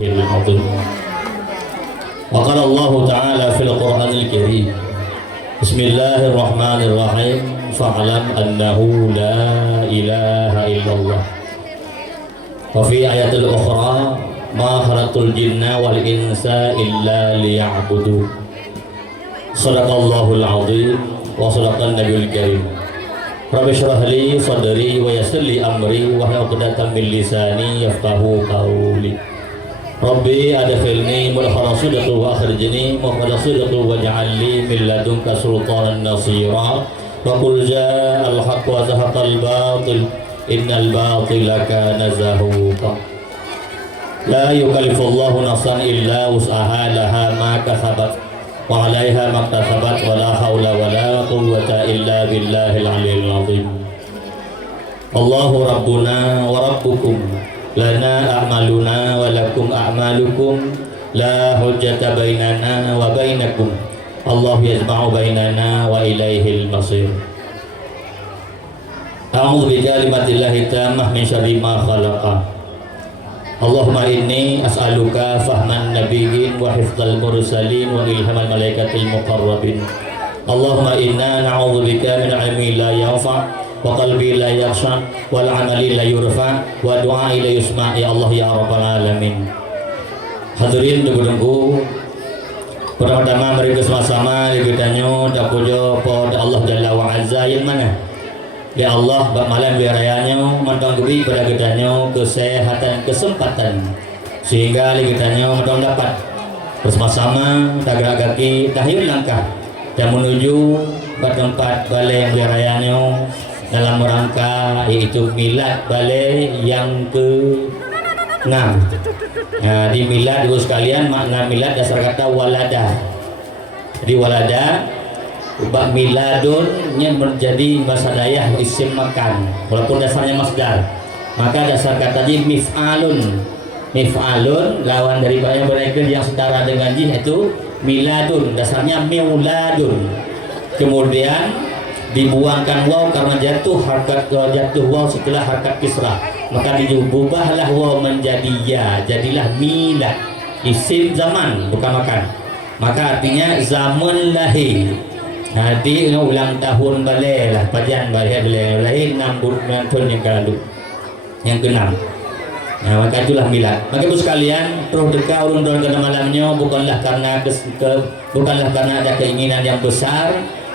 العظيم. وقال الله تعالى في القرآن الكريم: بسم الله الرحمن الرحيم فاعلم أنه لا إله إلا الله. وفي آيات الأخرى: ما خلقت الجن والإنس إلا ليعبدون. صدق الله العظيم وصدق النبي الكريم. رب اشرح لي صدري ويسر لي أمري واحلل عقدة من لساني يفقهوا قولي. Rabbi adkhilni mudkhala sidqi wa akhrijni mukhraj sidqi waj'al li min ladunka sultanan nasira. Wa qul ja'al haqq wa zahaqal batil innal batila kana zahuqa. La yukallifullahu nafsan illa wus'aha laha ma kasabat wa 'alaiha ma iktasabat wa la haula wa la quwwata illa billahil 'aliyyil 'azim. Allahu rabbuna wa rabbukum lana a'maluna wa lakum a'malukum la hujjata bainana wa bainakum Allah yajma'u bainana wa ilaihil masir. A'udzu bi kalimatillahi tammah min syarri ma khalaqa. Allahumma inni as'aluka fahman nabiyyin wa hifdzal mursalin wa ilhamal malaikatil muqarrabin. Allahumma inna na'udzu bika min 'ilmin la yanfa' wa qalbi la yakhsha wal amali la yurfa wa du'ai la yusma. Ya Allah ya rabbal alamin. Hadirin tunggu-tunggu, pertama-tama mari bersama-sama kita puja pada Allah Jalla wa Azza yang mana ya Allah bak malam biaranya mentang beri pada kita kesehatan kesempatan sehingga kita mentang dapat bersama-sama tagak kaki tahyul langkah dan menuju ke tempat balai biaranya dalam rangka yaitu milad balai yang ke-6. Nah, di milad ibu sekalian makna milad dasar kata walada. Di walada bab miladun yang menjadi bahasa Dayak isim makan walaupun dasarnya masdar. Maka dasar katanya mif'alun. Mif'alun lawan dari banyak mereka yang setara dengan jih itu miladun, dasarnya miuladun. Kemudian dibuangkan waw karena jatuh waw setelah harkat kisrah, maka diubahlah waw menjadi ya, jadilah milad, isim zaman bukan makan, maka artinya zaman lahir. Nanti ulang tahun balai lah, pajan balai lahir 6 bulan yang ke-6. Nah, maka itulah milad. Maka ibu sekalian, terus dekat urun-urun ke malamnya bukanlah karena ada keinginan yang besar,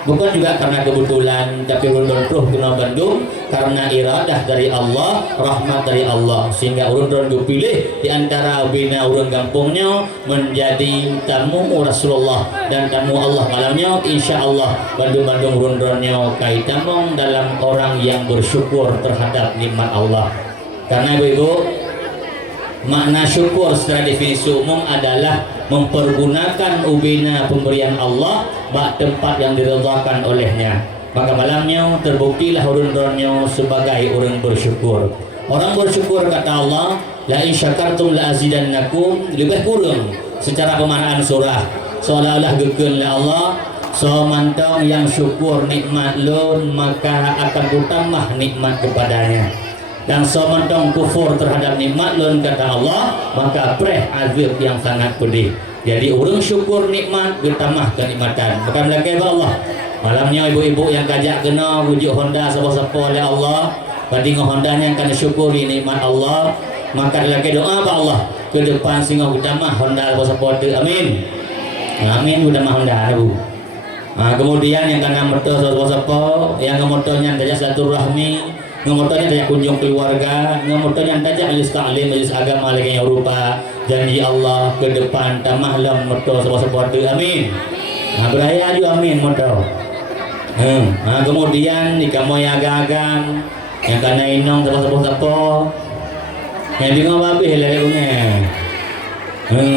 bukan juga karena kebetulan, tapi urun-urun terus kena Bandung karena iradah dari Allah, rahmat dari Allah, sehingga urun-urun dipilih di antara bina urun kampungnya menjadi tamu Rasulullah dan tamu Allah malamnya. Insya Allah Bandung-Bandung urun-urunnya kaitamong dalam orang yang bersyukur terhadap nikmat Allah. Karena ibu-ibu, makna syukur secara definisi umum adalah mempergunakan ubina pemberian Allah bak tempat yang diridhakan olehnya. Maka malamnya terbuktilah urun-urunnya sebagai orang bersyukur. Orang bersyukur kata Allah, la in syakartum la azidannakum, lebih kurang secara pemanaan surah seolah-olah gekeun la Allah, so mantong yang syukur nikmat lun maka akan bertambah nikmat kepadanya. Dan sementara kufur terhadap nikmat lun kata Allah, maka preh azab yang sangat pedih. Jadi orang syukur nikmat bertambah kenikmatan. Bukan lagi Allah. Malamnya ibu-ibu yang kajak kena wujud Honda sapa-sapa oleh Allah, banding Hondanya yang kena syukuri nikmat Allah, maka lagi doa apa Allah ke depan singa utama Honda sapa-sapa tu. Amin. Amin udah mah Honda bu. Nah, kemudian yang kena motor sapa-sapa, yang motornya kajak silaturahmi, ngomotonya tajak kunjung keluarga, ngomotonya tajak majelis taklim, majelis agama lagi yang rupa janji Allah ke depan tamah lam motor sebuah tu. Amin. Nah, beraya juga amin motor. Nah, kemudian di kamu yang agang-agang yang kena inong sebuah yang bingung babi lagi punya.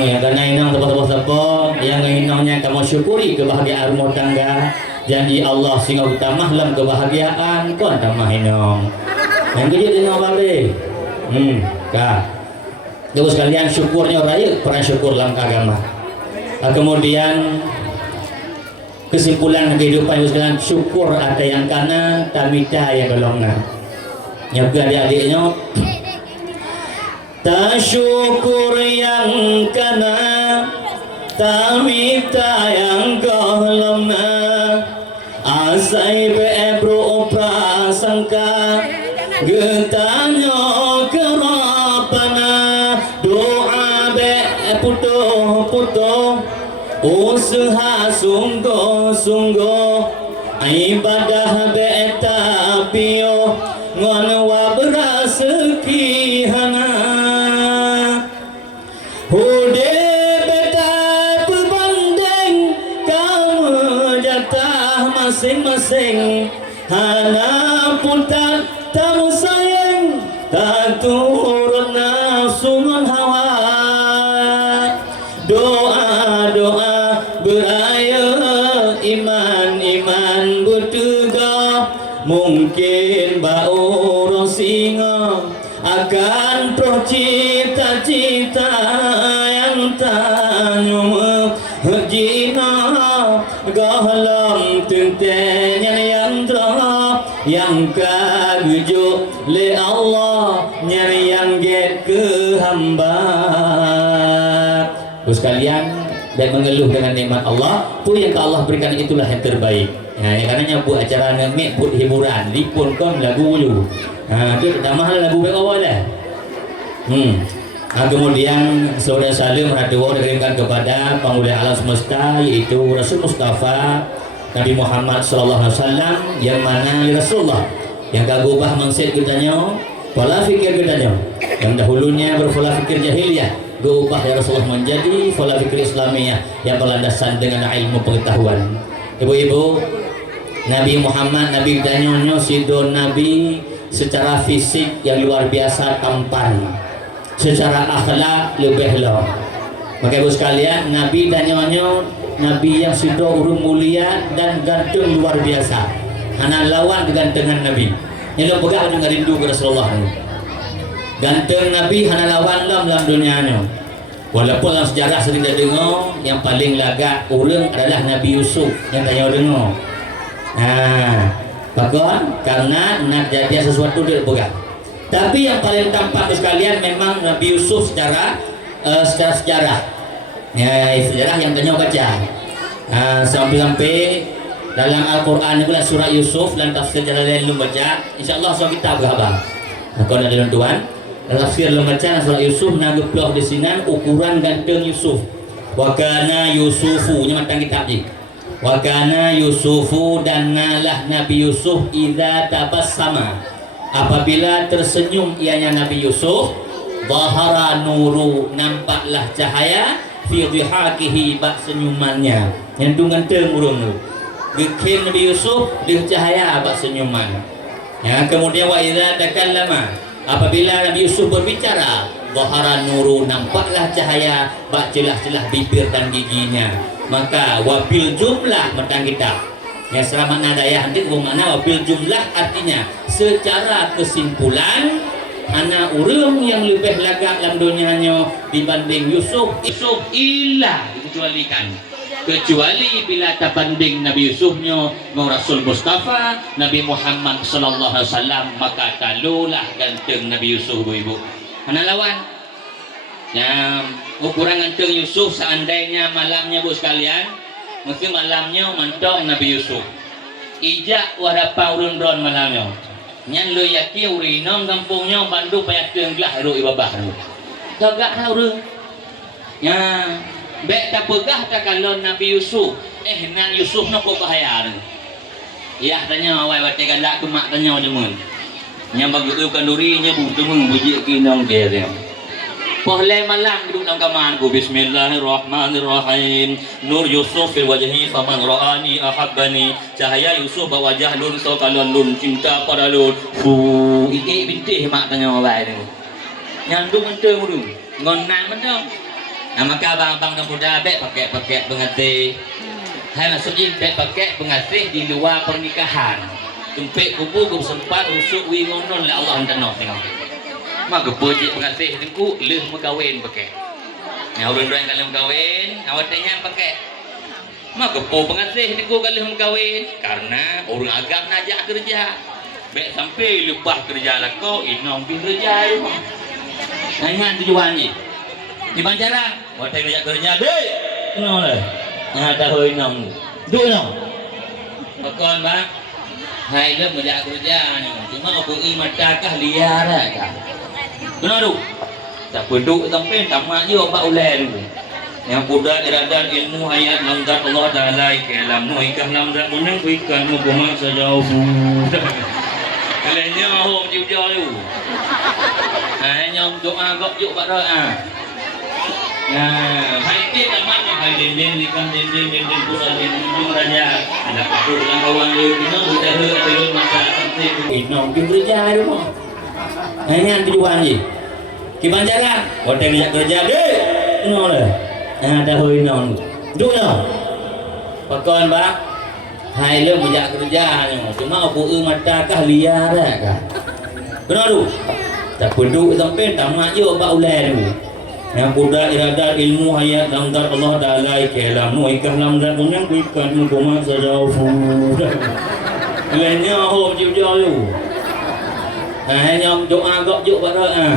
Yang kena inong sebuah yang inongnya kamu syukuri kebahagiaan rumah tangga. Janji Allah sehingga utama dalam kebahagiaan kau tambah inong. Yang kedua inong balik. Kak. Terus sekalian syukurnya raya pernah syukur dalam agama. Kemudian kesimpulan kehidupan sekalian syukur ada yang kana tamita yang belongna. Yang adik-adiknya tak syukur yang kena, tak minta yang golongna, asai beebro prasangka, getanya kerapana, doa be puto-puto, usaha sungguh-sungguh, ibadah be tapio, ngon wa beraseki hana. Hude beta berbanding, kamu jatah masing-masing, hana pun tak tahu sayang, tak turun nafsu ngon hawa. Doa-doa beraya, iman-iman bertegak, mungkin bau orang singa akan pro cita-cita yang tanya hejina gahalam tentenya yang terang yang kagujuk le Allah nyari yang get ke hamba. Terus kalian dan mengeluh dengan nikmat Allah, pun yang Allah berikan itulah yang terbaik. Ya, karena buat acara ngemik, buat hiburan, lipun kon lagu ulu. Itu tambah lagu baik awal dah. Kemudian saudara salim radhiallahu dikirimkan kepada penguasa alam semesta, yaitu Rasul Mustafa Nabi Muhammad sallallahu alaihi wasallam, yang mana Rasulullah yang kagubah mangsit kitanya, pola fikir kitanya yang dahulunya berpola fikir jahiliyah, berubah ya Rasulullah menjadi pola fikir Islamiyah yang berlandasan dengan ilmu pengetahuan. Ibu-ibu, Nabi Muhammad, Nabi Danyonyo Sidon Nabi secara fisik yang luar biasa tampan, secara akhlak lebih loh. Maka ibu sekalian, Nabi Danyonyo Nabi yang sido urung mulia dan ganteng luar biasa. Hana lawan kegantengan Nabi. Ini pegang dengan rindu ke Rasulullah. Ganteng Nabi hana lawan dalam dunianya. Walaupun dalam sejarah sering kita dengar yang paling lagak urang adalah Nabi Yusuf yang tanya dengar. Bahkan karena nak jadi sesuatu dia pegang. Tapi yang paling tampak sekalian memang Nabi Yusuf secara sejarah. Ya, sejarah yang tanya baca. Sampai dalam Al-Quran itu surah Yusuf dan tafsir Jalalain lu baca. InsyaAllah so kita berapa. Kalau ada tuan, tafsir lu baca surah Yusuf nageploh di sini ukuran ganteng Yusuf. Wa kana Yusufu nya matang kitab ni. Wa kana Yusufu dan nalah Nabi Yusuf idza tabassama, apabila tersenyum ianya Nabi Yusuf, dhahara nuru, nampaklah cahaya fi dhihakihi, bak senyumannya yang ganteng urang tu. Bikin Nabi Yusuf dia cahaya bak senyuman. Ya, kemudian wa idza takallama, apabila Nabi Yusuf berbicara, dhahara nuru, nampaklah cahaya bak celah-celah bibir dan giginya. Maka wabil jumlah mentang kita yang selama nadaya nanti bermakna wabil jumlah, artinya secara kesimpulan anak urang yang lebih lagak dalam dunianya dibanding Yusuf ilah dikecualikan, kecuali bila terbanding Nabi Yusufnya dengan Rasul Mustafa Nabi Muhammad sallallahu alaihi wasallam, maka talulah ganteng Nabi Yusuf. Ibu anak lawan yang ukuran ganteng Yusuf, seandainya malamnya bu sekalian, mesti malamnya mantong Nabi Yusuf ijak wadapa urun ron malamnya nyan lo yaki urinong kampungnya bandu payah tenggelah ru ibabah ru gagak na urang ya bek tak pegah tak kalau Nabi Yusuf nan Yusuf nak bahaya ru ya tanya awai baca galak kemak tanya jemun nya bagi kanduri nya bu temung bujik kinong dia dia. Pahlai malam duduk dalam kamarku. Bismillahirrahmanirrahim. Nur Yusuf fil wajhi faman ra'ani ahabbani. Cahaya Yusuf bawah wajah lun so kalon lun cinta pada lun. Iki bintih mak tanya awak ni. Nyandung menteng dulu. Ngonang menteng. Maka abang-abang dan muda bek pakai pengatih. Hai maksudnya bek pakai pengatih di luar pernikahan. Tumpik kubu sempat rusuk wingonon la Allah hendak nak tengok. Maka pojik pengasih tengku leh megawin pakai. Yang orang-orang kalau megawin, awak tanya pakai. Maka po pengasih tengku kalau megawin karena orang agam najak kerja. Baik sampai lepas kerja lah kau inong bin kerja. Ingat tujuannya. Di Banjaran, hotel banyak kerja deh. Kenal lah. Ada hoi nong. Duk nong. Pakon bang. Hai le banyak kerja ni. Cuma aku mata kah liar kah. Kenal tu. Tak penduk sampai tamat je apa ulai tu. Yang budak iradan ilmu hayat langgar Allah Ta'ala ikalam nu ikam lam dak munang ku ikan mu koma sajau. Kalanya ho jiu-jiu tu. Nyom doa gok juk bak doa. Hai ti tamat hai den ikam den pura den ujung raja. Ada aku lang kawan lu no budak lu terus masa sampai inong di kerja tu. Ngan tujuan je. Ki Banjaran, hotel banyak kerja deh. Kenal lah. Ada hoi nong. Duk no. Pakon bang. Hai le banyak kerja ni. Cuma aku mata kah liar kah. Kenal tu. Tak penduk sampai tamat je apa ulai tu. Yang budak iradat ilmu hayat langgar Allah Ta'ala ikalam nu ikam lam dak munang ku ikan mu koma sajau. Lainnya ho jiu-jiu tu. Nyom doa gok juk bak doa.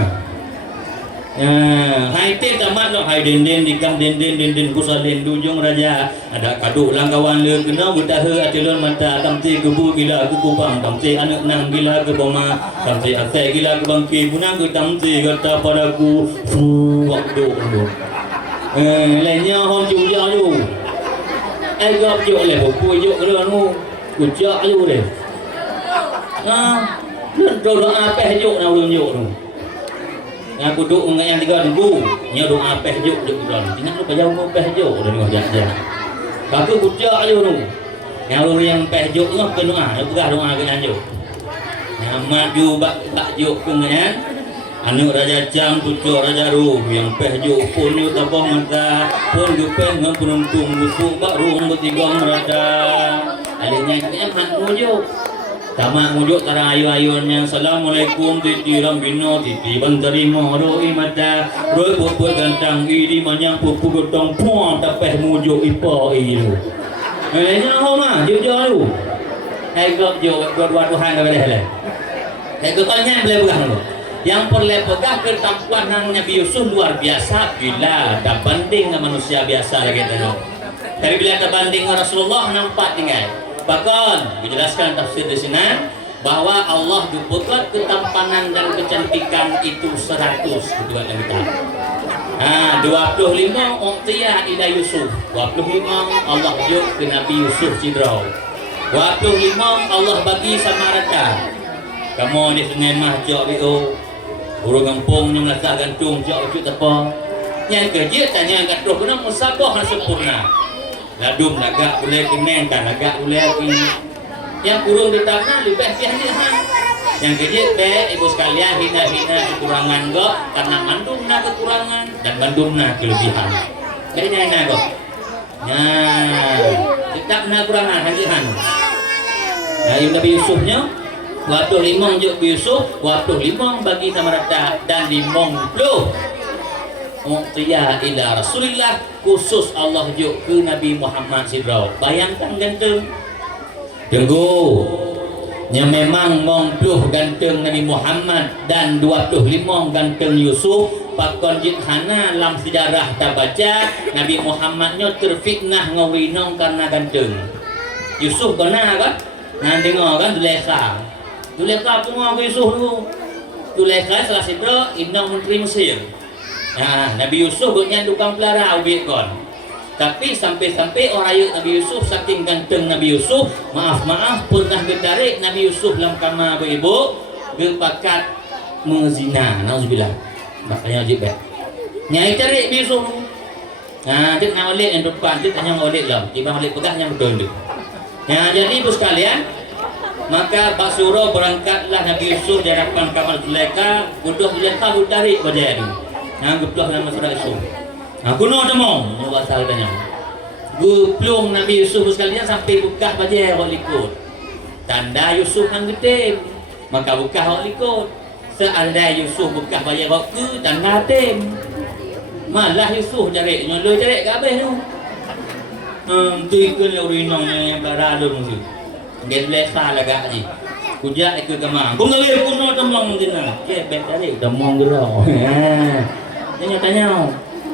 Hai teh tamat no hai den dikam den kusal den dujung raja. Ada kaduk lang kawan le kena budahe atilon mata tamti kebu gila ke kupang tamti anak nang gila ke boma tamti atai gila ke bangki punang ke tamti kata padaku waktu tu. Lainnya hon juja tu. Gop juk le buku juk ke nu. Kujak tu le. Doa apa juk na ulun juk tu. Aku duk dengan yang 3 ribu nya doa peh juk don tindak lu pajau mau peh juk dah ni aja aku bujak je tu yang peh juk tu ke doa pegah doa ke anjuk yang maju bak juk ke ngan anu raja jam tujuh raja ru yang peh juk pun yu tapong mata pun gu peh ngam penuntung busuk bak ru bertiga raja alihnya em hak juk Tamak mujuk tara ayu-ayunnya. Assalamualaikum titi rambino titi bantari mohoroi mata roi puput gantang iri manyang pupu gotong puang tapeh mujuk ipo ilu. Nyaho mah jujur lu. Hai gop jo dua Tuhan dah boleh lah. Hai gopnya boleh pegang lu. Yang boleh pegang ketampuan Nabi Yusuf luar biasa bila tak banding dengan manusia biasa lagi tu. Tapi bila tak banding dengan Rasulullah nampak tinggal. Bahkan dijelaskan tafsir di sini bahwa Allah dibuat ketampanan dan kecantikan itu 100 kedua yang kita. 25 uqtiyah ila Yusuf. 25 Allah juk ke Nabi Yusuf Cidrau. 25 Allah bagi sama rata. Kamu di sungai mah jok bio. Burung kampung yang rasa gantung jok juk apa. Yang kerja tanya kat roh kena musabah sempurna. Ladum lagak boleh keneng kan lagak boleh ini. Yang kurung di tanah lebih biasa yang kecil ibu sekalian hina kekurangan kok karena mandumna kekurangan dan mandumna kelebihan. Jadi nanya kok. Kita na kurangan hajihan. Yang Nabi Yusufnya waktu 5 juk Yusuf waktu 5 bagi sama rata dan 50 Muqtiyah ila Rasulillah khusus Allah juk ke Nabi Muhammad Sidrau. Bayangkan ganteng. Tunggu. Yang memang 50 ganteng Nabi Muhammad dan 25 ganteng Yusuf. Pakon jit hana dalam sejarah tak baca Nabi Muhammadnya terfitnah ngawinong karena ganteng. Yusuf kena kan? Nah dengar kan Zulaikha. Zulaikha pun mau Yusuf tu. Zulaikha salah satu indang menteri Mesir. Nabi Yusuf buatnya tukang pelara ubik kon. Tapi sampai-sampai orang ayat Nabi Yusuf saking ganteng Nabi Yusuf, maaf pernah ditarik Nabi Yusuf dalam kamar ibu, berpakat menzina. Nauzubillah. Makanya wajib baik. Nyai tarik Nabi Yusuf. Dia nak balik yang depan, dia tanya balik lah. Tiba balik pegang yang betul tu. Jadi ibu sekalian, maka Pak Suro berangkatlah Nabi Yusuf di hadapan kamar Zulaikha, butuh Zulaikha ditarik wajah dia. Geplah dalam masyarakat Yusuf. Kuno demong, buat asal tanya. Geplung Nabi Yusuf sekalian sampai buka bajai awak likut. Tanda Yusuf yang getim, maka buka awak likut. Seandai Yusuf buka bajai awak ke, tanda tim. Malah Yusuf jarik, nyolong jarik ke habis tu. Tu ikut urinong yang berada tu. Dia boleh salah agak je. kujak ke gamang. Kum lagi kuno temong dina. Kebet tadi temong gero. Tanya.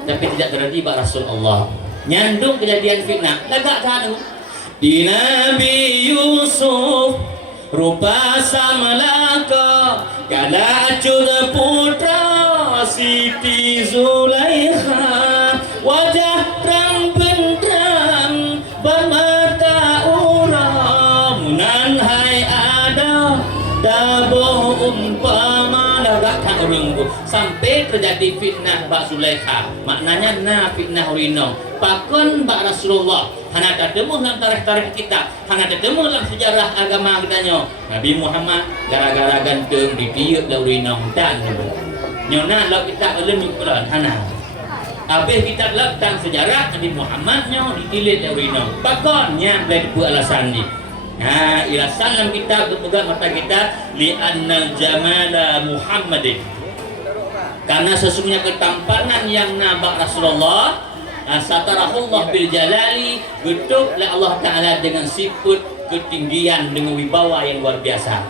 Tapi tidak terjadi bak Rasulullah. Nyandung kejadian fitnah. Lagak kan di Nabi Yusuf rupa samalaka kala acud putra Siti Zulaikha wajah terang benderang bermata uram nan hai ada dabo umpama lagak urungku sampai terjadi fitnah bak Zulaikha maknanya na fitnah urino pakon bak Rasulullah hana ketemu dalam tarikh-tarikh kita hana ketemu dalam sejarah agama kita Nabi Muhammad gara-gara gantung ditiup lau urino dan nyona lau kita ulun ukuran hana habis kita lau tentang sejarah Nabi Muhammad ditilit lau urino pakonnya boleh dibuat alasan ni ilasan dalam kita untuk pegang mata kita li'annal jamala Muhammadin karena sesungguhnya ketampangan yang nabak Rasulullah satarahullah bil jalali bentuk oleh Allah Ta'ala dengan sifat ketinggian dengan wibawa yang luar biasa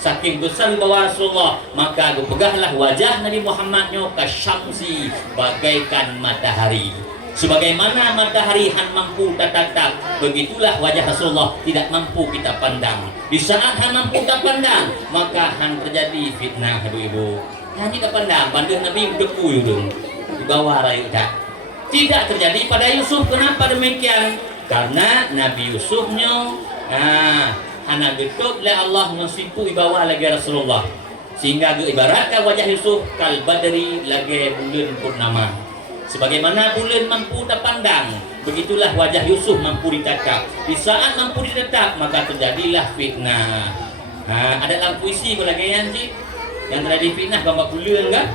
saking besar wibawa Rasulullah maka pegahlah wajah Nabi Muhammadnya kasyamsi bagaikan matahari sebagaimana matahari han mampu tatap begitulah wajah Rasulullah tidak mampu kita pandang di saat han mampu kita pandang maka han terjadi fitnah ibu-ibu han kita pandang Nabi berdebu itu di bawah rayu tak tidak terjadi pada Yusuf kenapa demikian karena Nabi Yusufnya hana betul oleh Allah mensipu di bawah lagi Rasulullah sehingga ibaratkan wajah Yusuf kal badri lagi bulan purnama sebagaimana bulan mampu terpandang begitulah wajah Yusuf mampu ditatap di saat mampu ditatap maka terjadilah fitnah ada dalam puisi pelagaian yang terjadi fitnah gambar bulan kan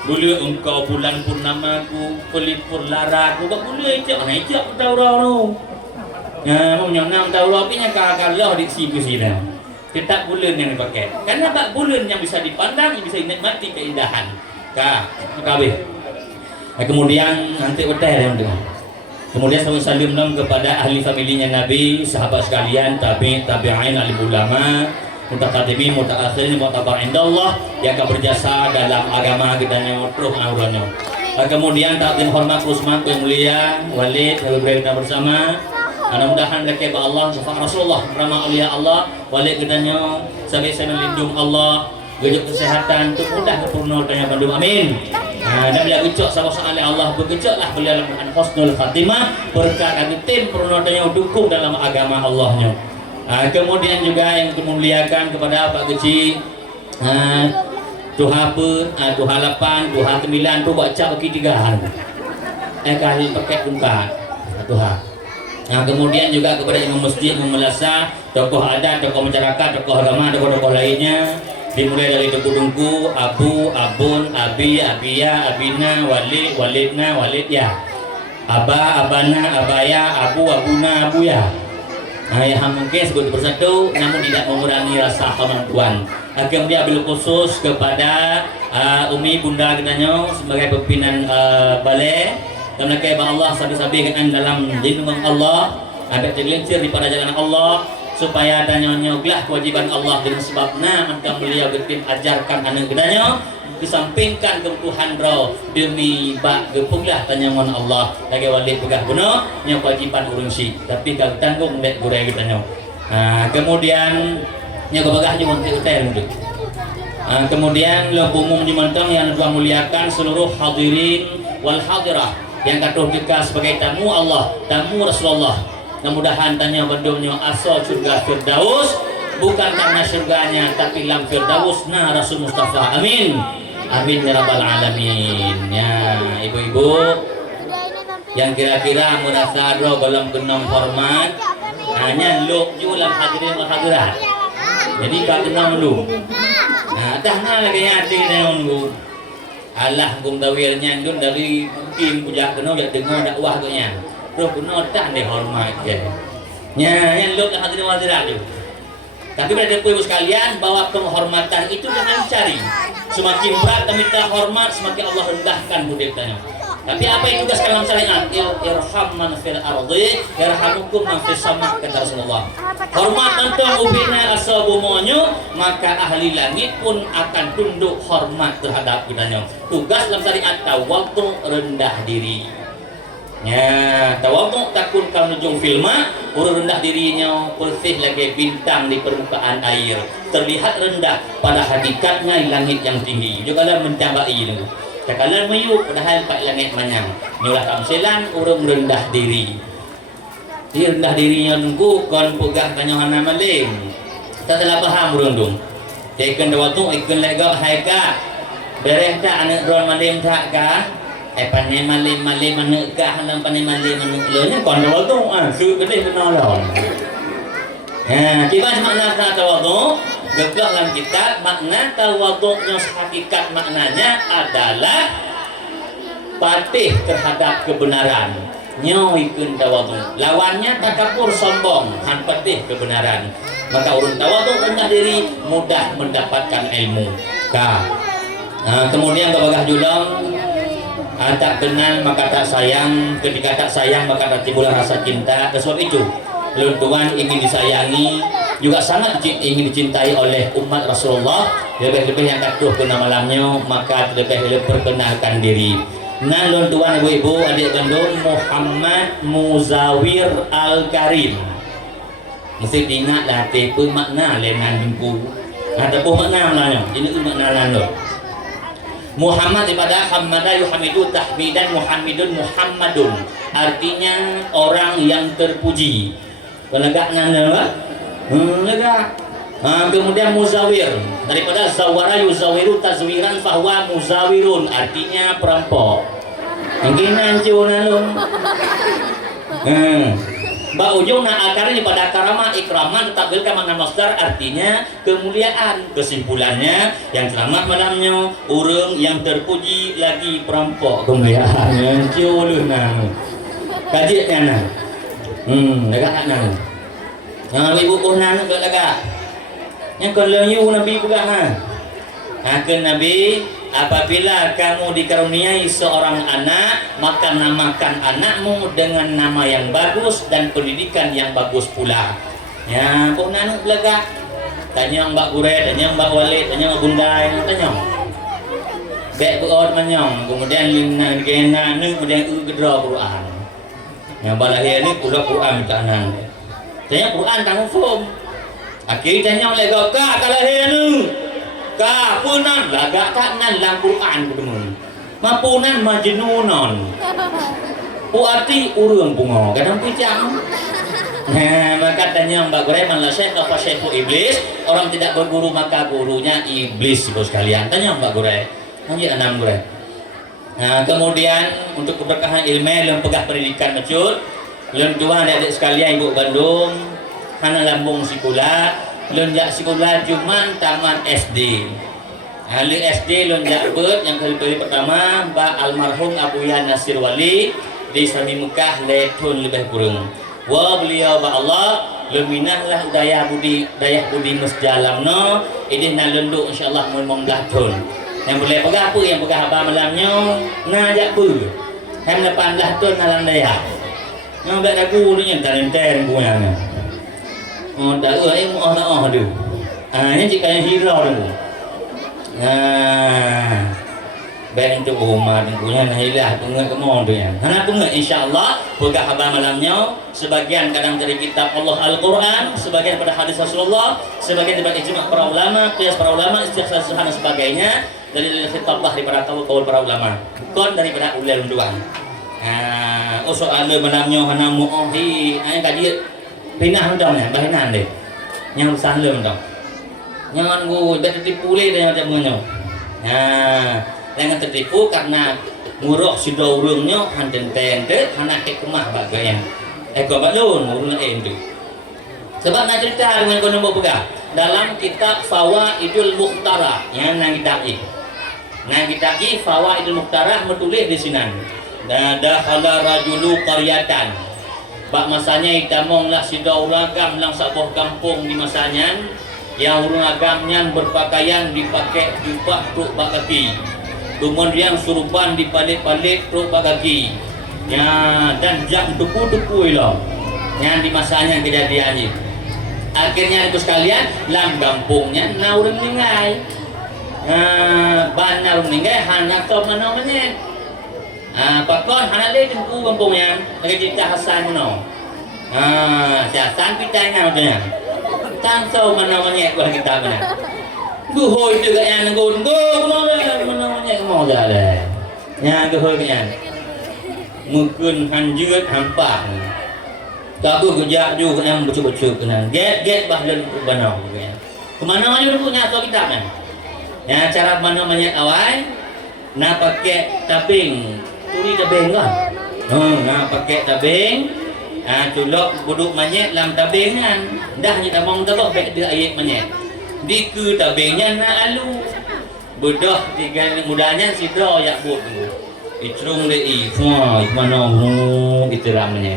bulan engkau bulan purnamaku pelipur laraku bak bulan itu itu aku tahu orang mau nyonam tahu apinya kalau di puisi dah tetap bulan yang dipakai karena bak bulan yang bisa dipandang yang bisa dinikmati keindahan kabeh. Kemudian nanti hotel kemudian salam kepada ahli familinya Nabi sahabat sekalian tabi'in alim ulama mutaqaddimin mutaakhirin mu'tabar indallah yang akan berjasa dalam agama kita terus auranya kemudian takdim hormat Usman yang mulia Walid kita bersama mudah-mudahan mereka Allah syafaat Rasulullah ramah aulia Allah Walid kedanya sampai saya melindung Allah gejok kesehatan untuk mudah kepurna dan bandung amin dan bila gejok sama-sama oleh Allah bergejoklah beliau dalam husnul khatimah berkat kami tim purna dukung dalam agama Allahnya kemudian juga yang memuliakan kepada Pak Kecil Tuhan Tuhan 8 Tuhan 9 tu baca bagi 3 kali pakai ungkat Tuhan kemudian juga kepada imam masjid, imam madrasah, tokoh adat, tokoh masyarakat, tokoh agama, tokoh-tokoh lainnya dimulai dari dengku-dengku, abu, abun, abi, abiya, abina, walid, walidna, walidya aba, abana, abaya, abu, abuna, abuya yang mungkin sebut persatu namun tidak mengurangi rasa kemampuan kemudian bil khusus kepada umi bunda kitanya sebagai pimpinan balai karena kehebatan Allah sabi-sabi kan dalam lindungan Allah ada tergelincir di pada jalan Allah supaya adanya nyoglah kewajiban Allah dengan sebabnya maka beliau getim ajarkan anak gedanya disampingkan kebutuhan roh demi bak gepunglah tanyaman Allah lagi wali pegah guna yang kewajiban urunsi tapi kalau tanggung dek gurai gedanya kemudian nya kebagah juga untuk hotel kemudian lo umum dimantang yang dua muliakan seluruh hadirin wal hadirah yang katuh kita sebagai tamu Allah tamu Rasulullah mudah-mudahan tanya bendungnya asal surga Firdaus bukan karena surganya tapi lam Firdaus Rasul Mustafa amin amin ya rabbal alamin ya ibu-ibu yang kira-kira merasa roh dalam genong hormat hanya lu jualan hadirin wal hadirat jadi kau kenal lu dah lagi hati dengan lu Allah gum dawirnya dun dari mungkin puja kena ya dengar dakwah tu nya roh kena tak dia hormat je yang lu hadirin hadirat tu tapi pada ibu sekalian bahwa penghormatan itu jangan cari semakin berat kita hormat semakin Allah rendahkan budaya kita Tapi apa yang tugas dalam syariat? Irham man fil ardi yarhamukum man fis sama, kata Rasulullah. Hormat tentang ubina asa bumonyo, maka ahli langit pun akan tunduk hormat terhadap kitanya. Tugas dalam syariat tawadhu, rendah diri. Ya, tawadhu takun kau nujung filma, urut rendah dirinya bersih lagi bintang di permukaan air. Terlihat rendah pada hakikatnya langit yang tinggi. Juga lah mencabai itu. Kekalan mayu padahal pak langit manyang. Nyulah tamsilan urung rendah diri. Dia rendah dirinya nunggu kon pegah tanya hana maling. Tak telah paham urung dong. Tekan dawatu ikun lega haika. Bereh tak anak ron maling tak ka? Panai maling anak ka halam panai maling anak leunya kon dawatu su gede benar. Tiba makna tawadhu. Gegak dalam kitab makna tawadhu'nya hakikat maknanya adalah patih terhadap kebenaran. Nyoikeun tawadhu. Lawannya takabur, sombong, han patih kebenaran. Maka urun tawadhu rendah diri mudah mendapatkan ilmu. Kemudian kebagah julong tak kenal maka tak sayang, ketika tak sayang maka tak timbul rasa cinta. Dan sebab itu Tuhan ingin disayangi, juga sangat ingin dicintai oleh umat Rasulullah. Lebih-lebih yang katuh kena malamnya, maka lebih-lebih perkenalkan diri. Nah, Tuhan ibu-ibu adik kandung Muhammad Muzawir Al-Karim. Mesti diingatlah tipe makna lengan buku. Ataupun makna namanya. Ini tu makna lalu. Muhammad daripada Hamada yuhamidu tahmidan Muhammadun Muhammadun. Artinya orang yang terpuji. Pelegak nana, lega. Kemudian muzawir daripada zawara yuzawiru tazwiran fahuwa muzawirun, artinya perampok. Mungkin nancu nalun. Ba ujung na akarnya pada karama ikraman takwilkan makna masdar, artinya kemuliaan. Kesimpulannya yang selamat malamnya urang yang terpuji lagi perampok kemuliaan. Nancu lu nang. Kajian nang. Dekat nang. Ibu nang dekat. Yang kalau Nabi juga ke Nabi, apabila kamu dikaruniai seorang anak, maka namakan anakmu dengan nama yang bagus dan pendidikan yang bagus pula. Ya, pun nanu belegak. Tanya Mbak Gure, tanya Mbak Walid, tanya Mbak Bundai, tanya. Bek beot manyong, kemudian lina gena nu kemudian gedra Quran. Yang balahir ni pula Quran kanan. Tanya Quran tanggung form. Akhirnya tanya oleh kau kalau henu. Ka punan lagak kanan dalam Quran ketemu. Mapunan majnunon. Puati urang bunga kadang picang. Maka tanya Mbak Gure man la syekh apa syekh iblis, orang tidak berguru maka gurunya iblis ibu sekalian. Tanya Mbak Gure. Manja enam Gure. Kemudian untuk keberkahan ilmu lem pegah pendidikan macut, lem dua adik sekalian ibu Bandung, hana lambung sekolah, lonjak sekolah cuman taman SD. Ahli SD lonjak bet yang kali pertama Mbak almarhum Abu Yan Nasir Wali di Sami Mekah letun lebih kurang. Wa beliau ba Allah leminahlah daya budi mesjalamno idih na lenduk insyaallah mun latun. Yang boleh pegah apa yang pegah abah malamnya ngajak pu. Hem depan latun nalang daya. Yang dak dagu ni yang talenten punya. Dah ai mu ana tu. Ini jika yang hirau tu. Baik untuk rumah dan punya nahilah tunggu kemon tu ya. Hana tunggu insyaallah pegah abah malamnya sebagian kadang dari kitab Allah Al-Qur'an, sebagian pada hadis Rasulullah, sebagian daripada ijma' para ulama, qiyas para ulama, istiqsas dan sebagainya dari khitabah daripada kaul para ulama. Kon daripada ulil duan. Soal malamnya hana mu'ohi ai kaji pinah dong ya, bahinan deh. Yang salam dong. Jangan gue dah tertipu le dengan jamunya. Jangan tertipu karena murah sudah urungnya hanten tende hana hikmah bagaian. Kau balun urung tu. Sebab nak cerita dengan kau nombor pegah dalam kitab Fawaidul Mukhtarah yang nang kitab Fawaidul Mukhtarah menulis di sini. Dakhala rajulu qaryatan. Bak masanya itamonglah sida uragam lang sabuh kampung di masanya yang urang agamnya berpakaian dipakai jubah tuk bak kaki. kemudian surban dibalik-balik perut kaki ya, dan jam tuku-tuku loh yang di masanya kejadiannya. Akhirnya itu sekalian lam kampungnya naurun ningai ban naurun ningai hanya top namanya pakon hana le tungku kampungnya lagi cerita Hasan mano jatan pitanya udah tangsau namanya gua kita mana gu hoi tu kat yang gu namanya mau dah le nya gu hoi kan mungkin hanjut hampa kabu kerja juga yang betul-betul kena get bahlan banau kan kemana mana punya atau kita kan ya cara mana banyak awal nak pakai tabing turi tabing kan nak pakai tabing tulok buduk manyet lam tabing kan dah kita mau telok baik dia ayat manyet di ke tabingnya nak alu bedah tiga mudahnya sidro yak bud Itrung lei semua mana itiramnya.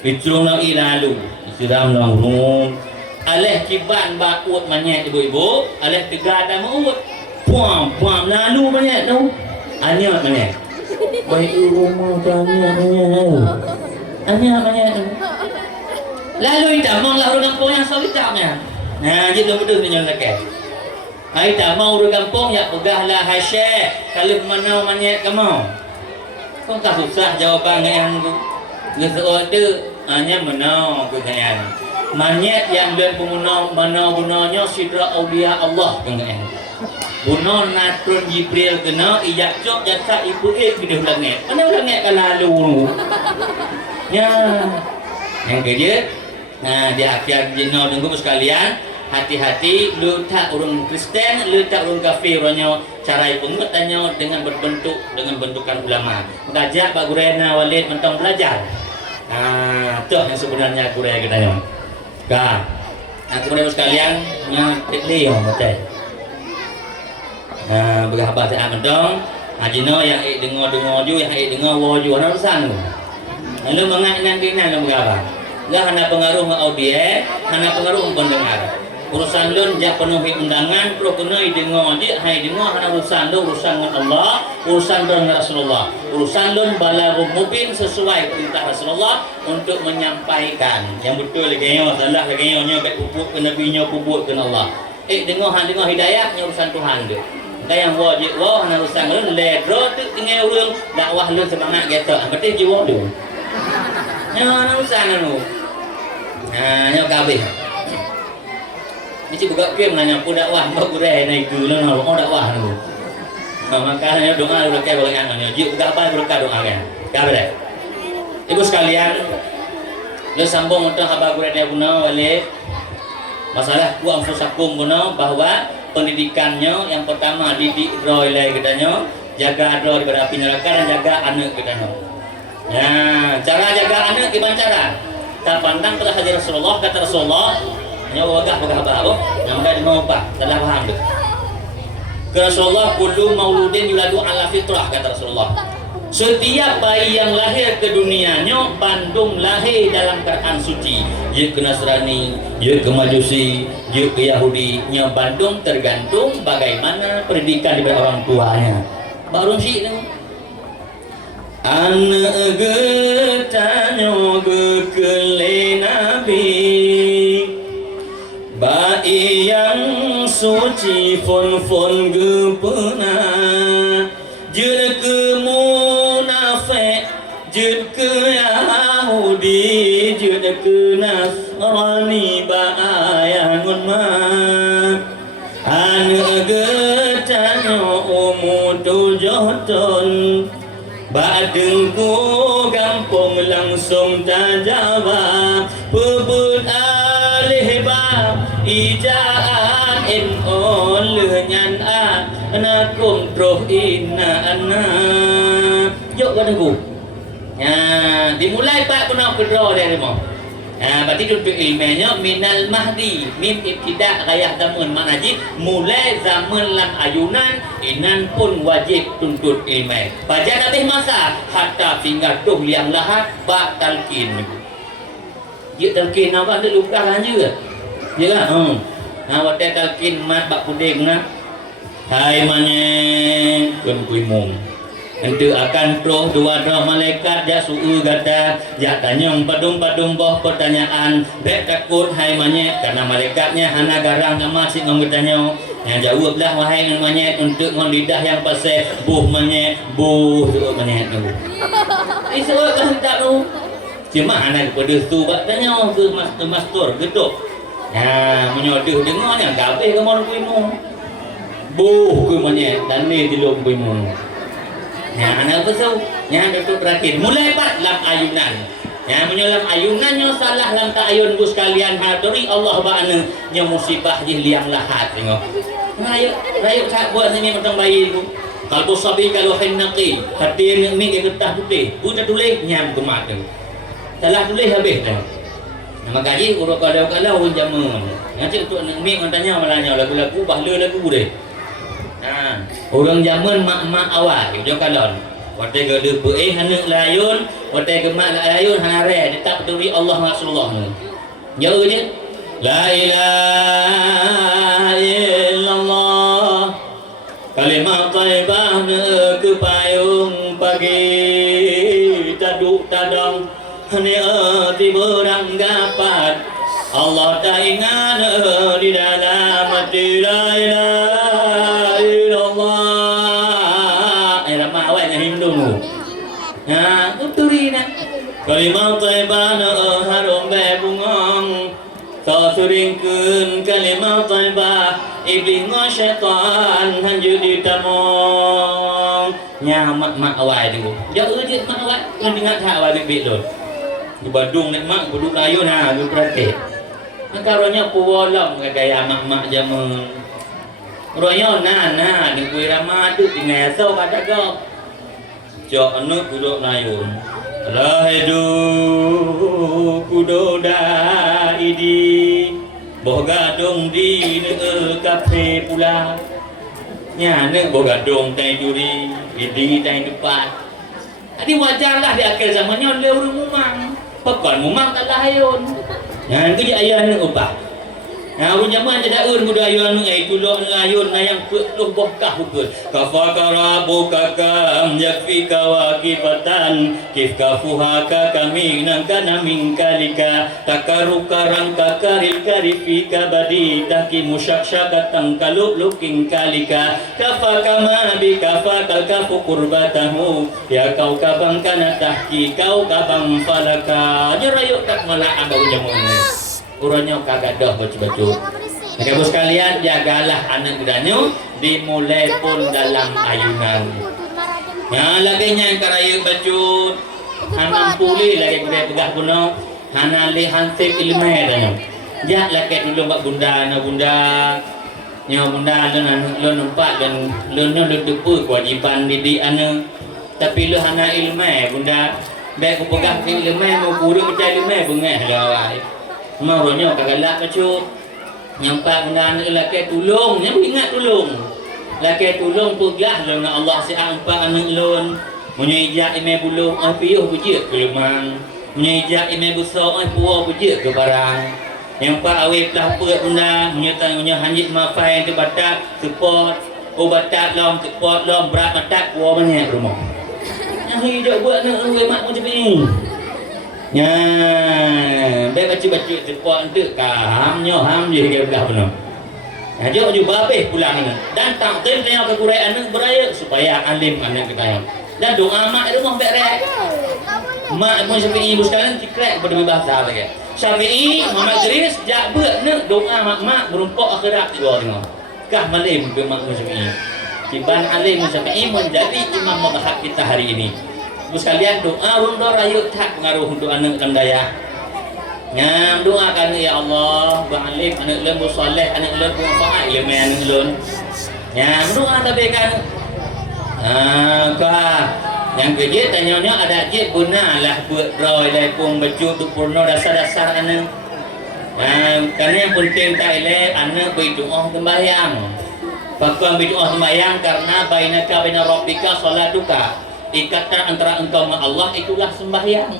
Itrung nak ilalu, itiram nak aleh kiban bakut manyet ibu-ibu, aleh tiga ada maut. Puam lalu manyet tu. Anyat manyet. Baik rumah tanya manyet. Anyat manyet tu. Lalu ita mau lah orang kampung yang sawitnya. Nah, jadi betul punya lelaki. Ai tak mau orang kampung ya pegahlah hasyek. Kalau mana manyet kamu. Kau tak susah jawapan yang tu. Ngesoal tu hanya menau kegayan. Manyet yang dan pengguna mana gunanya sidra aulia Allah kegayan. Guna natron Jibril kena ijak cok jasa ibu video langit. Mana langit kan lalu. Ya. Yang kerja. Nah, di akhir jenau tunggu sekalian. Hati-hati, lu tak orang Kristen, lu tak orang kafir, orangnya cara pengutannya dengan berbentuk dengan bentukan ulama. Mengajak Pak Gurena Walid mentang belajar. Itu yang sebenarnya Gurena katanya. Kemudian sekalian, yang tekliyo betul. Berapa saya mentang, ajino yang dengar ju, yang dengar waju, ana urusan. Lalu mengat nanti lu berapa? Enggak hanya pengaruh audiens, hanya pengaruh pendengar. Urusan lun jak penuhi undangan pro kena dengar je hai dengar hana urusan lun urusan dengan Allah urusan dengan Rasulullah urusan lun balaghul mubin sesuai perintah Rasulullah untuk menyampaikan yang betul lagi salah lagi nya baik pupuk ke nabinya pupuk ke Allah dengar hidayahnya urusan Tuhan tu yang wajib hana urusan lun ledro tu tinggal urang dakwah lun semangat gitu berarti jiwa tu hana urusan tu nya kabeh. Ini buka game nanya pun dakwah mbak gureh naik gula nol mau dakwah tu. Makanya doa udah kayak boleh anaknya. Jika buka apa berkah doa kan. Kabar. Ibu sekalian, lu sambung untuk abah gureh dia guna oleh masalah ku amfusakum guna bahwa pendidikannya yang pertama didik roy lay katanya jaga roy daripada api neraka dan jaga anak katanya. Ya, cara jaga anak gimana cara? Tak pandang pada hadis Rasulullah kata Rasulullah nya wagah apa yang dah mau apa salah paham tu ke Rasulullah kullu mauludin yuladu ala fitrah kata Rasulullah setiap bayi yang lahir ke dunianya bandung lahir dalam keadaan suci dia ke Nasrani dia ke Majusi dia ke Yahudi nya bandung tergantung bagaimana pendidikan daripada orang tuanya baru sih tu anak getanyo gekele nabi Bayi yang suci fon gepena jud ke munafik jud ke Yahudi jud ke Nasrani ba'ayangun ma anu getanyo umutul joton badeng ku gampung langsung tajaba pebut alih ba ijaan in on lenyan anakum troh inna anna yuk kan aku dimulai pak pernah kedua dari mau berarti untuk ilmiahnya minal mahdi min ibtidak gayah damun manaji mulai zaman lam ayunan inan pun wajib tuntut ilmiah baca habis masa hatta hingga tuh liang lahat bak talqin dia talqin apa ada luka lanjut ya kan waktu talqin mat bak puding hai manyet kun kuimung ente akan proh dua malaikat ya su'u gata ya tanyong padung boh pertanyaan bek takut hai manyet karena malaikatnya hana garang masih ngomong yang jawablah wahai manyet untuk lidah yang pasai buh manyet manyet tu isuk kan tak tu cuma anak pada tu bak tanya ke master gedok ya menyodoh dengarnya gabe ke mon kuimu buh ke manyet dan ni dilung kuimu. Ya, anak besar, yang betul terakhir. Mulai pat lam ayunan. Ya, menyolam ayunannya salah lam ayun bus kalian hadiri Allah ba'ana nya musibah je liang lahat tengok. Rayu kat buat sini macam bayi tu. Kalau sabi kalau hinnaqi, hati yang mi ke getah putih. Udah tulis nyam ke mata. Salah tulis habis dah. Nama gaji urut kalau jamu. Nanti untuk mi tanya malahnya lagu-lagu bahla lagu deh. Nah, orang zaman mak awal dia kalon. Waktu gede buih hanek layun, waktu ke mak layun hanare tetap turi Allah Rasulullah. Jauh je. La ilaha illallah. Kalimah thayyibah ke payung pagi taduk tadong hanya tiba ranggapat Allah tak ingat di dalam hati la ilaha illallah. Ramai awak yang Hindu. Ya, uturi nak. Kalimah thayyibah harum bebungong. So suringkeun kalimah thayyibah iblis ngo syaitan hanjur ditamong. Nya mak awak tu. Jauh je mak awak ndengat hak awak bibik tu. Di Badung nek mak kudu kayu nah, tu praktik. Karonya puwalam gaya mak-mak jaman. Royo na di kuih ramah tu tinggal so kata kau. Jok anak kudu layun. Rahidu kudu daidi. Boh gadung di kafe pula. Nya ne boh gadung tai juri, idi tai depan. Jadi wajarlah di akhir zamannya dia urung mumang. Pekon mumang tak layun. Yang kerja ayah nak ubah. Yang zaman tidak muda ayah nak tulok layun yang peluh bokah pukul. Kafaka rabbuka kam yakfika wakifatan kifka fuhaka kami nangkana minkalika takaruka rangka karil karifika badi taki musyaksyakat tangkaluk luking kalika kafaka mabi kafakal kafu kurbatahu ya kau kabang kana tahki kau kabang falaka jerayuk tak malah abau jamunya uranya kagak dah baca-baca. Ibu sekalian jagalah anak gedanyo dimulai pun dalam ayunan. Ya lagi yang karaya bacut hanam pulih lagi gede pegah guna hanali hansip ilmu danyo. Jak lagi dulu mbak bunda nya bunda lo nampak dan lo depu kewajiban didik anak. Tapi lo hana ilmu bunda baik ku pegang ilmu mau guru baca ilmu bengah dah. Maronya kagalak bacut. Nyampak benda anak lelaki tolong, yang ingat tolong. Lelaki tolong pegah lo nak Allah siap empat anak lon. Menyejak imai buluh, piyuh bujik ke lemang. Menyejak imai besar, puah bujik ke barang. Yang pak awet lah perut benda, menyertanya hanjit mafai yang terbatak, support. Batak lom, support lom, berat batak, puah banyak rumah. Yang hidup buat nak mak macam ni. Ya, dia baca-baca support untuk kahamnya ham je dia belah benar. Ya, jauh juga habis pulang ni. Dan takdim tengok kekurangan anak beraya supaya alim anak kita. Dan doa mak rumah baik raya. Mak pun Syafi'i ibu sekalian cikrek pada bahasa lagi. Syafi'i Muhammad Idris jak buat nak doa mak berumpuk akhirat tiga tengok. Kah malim ke mak Syafi'i. Tiban alim Syafi'i menjadi imam mazhab kita hari ini. Ibu sekalian doa ronda rayut tak pengaruh untuk anak dalam daya. Ngam doakan ya Allah ba'alim anak ulun bersoleh anak ulun bermanfaat ilmu anak ulun. Ngam doa tapi kan yang kerja tanyanya ada je gunalah buat roy lai pun baju tu purno dasar-dasar anak. Karena yang penting tak elok anak berdoa sembahyang. Pakam berdoa sembahyang karena bainaka baina rabbika salatuka. Ikatan antara engkau dengan Allah itulah sembahyang.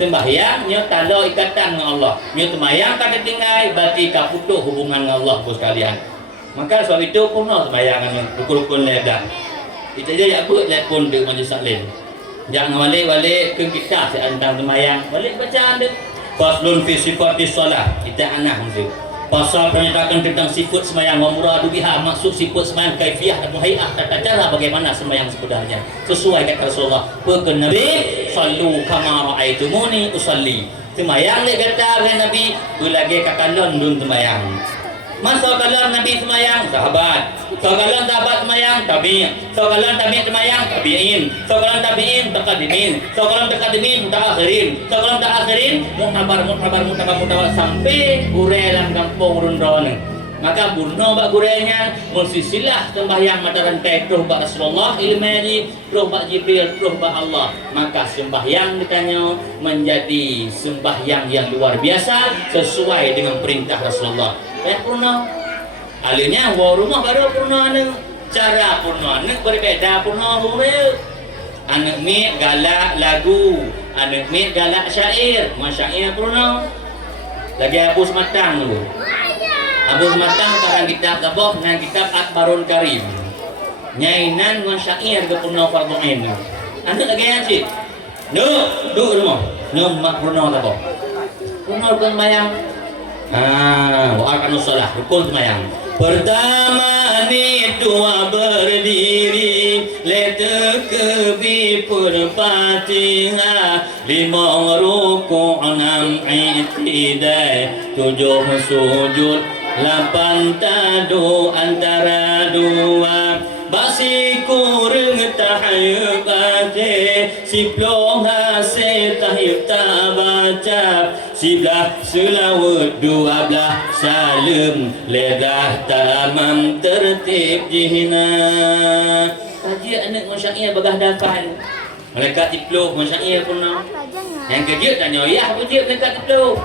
Sembahyangnya kalau ikatan dengan Allah. Nya sembahyang tak tinggal berarti kau putus hubungan dengan Allah bos kalian. Maka sebab itu purna sembahyang rukun-rukun ledah. Kita dia apa telefon dia majlis taklim. Jangan balik-balik ke kita tentang sembahyang. Balik baca dia. Faslun fi sifatis solat. Kita anak tu. Pasal menyatakan tentang sifat sembahyang wa muradu biha, maksud sifat sembahyang kaifiah dan hay'ah, tata cara bagaimana sembahyang sebenarnya. Sesuai kata Rasulullah. Pekan Nabi, sallu kama ra'aitumuni usalli. Sembahyang dia kata dengan Nabi, belagi kakalon dun sembahyang. Masa kalau Nabi semayang, sahabat. So kalau sahabat semayang, tabi'. So kalau tabi' semayang, tabi'in. So kalau tabi'in, takadimin. So kalau takadimin, mutakhirin. So kalau mutakhirin, mutabar sampai gurel lang kampung rundron. Maka burno bak gurelnya, mensisilah sembahyang mata rantai terus bak Rasulullah, ilmani terus bak Jibril, terus bak Allah. Maka sembahyang ditanya menjadi sembahyang yang luar biasa sesuai dengan perintah Rasulullah. Purna alihnya wa rumah baru purna anu cara purna anu berbeda purna rumah anu mi galak lagu anu mi galak syair masyair purna lagi Abu Sematang dulu Abu Sematang karang kitab apa dengan kitab Akbarul Karim nyainan masyair ke purna fardu ain anu lagi yang sih du rumah mak purna apa purna bukan bayang wa arkanus shalah rukun sembahyang. Pertama ni dua berdiri letak bi Fatihah, lima ruku' enam i'tidal, tujuh sujud, lapan tadu antara dua. Basi kurang tahayub ate, siploh hase tahayub tak baca, sebelah selawat dua belah salam, ledah tamam tertib jihna. Kaji anak masyair bagah dapat. Malaikat tiploh masyair pun nak. Yang kerja tanya, ya apa dia malaikat tiploh?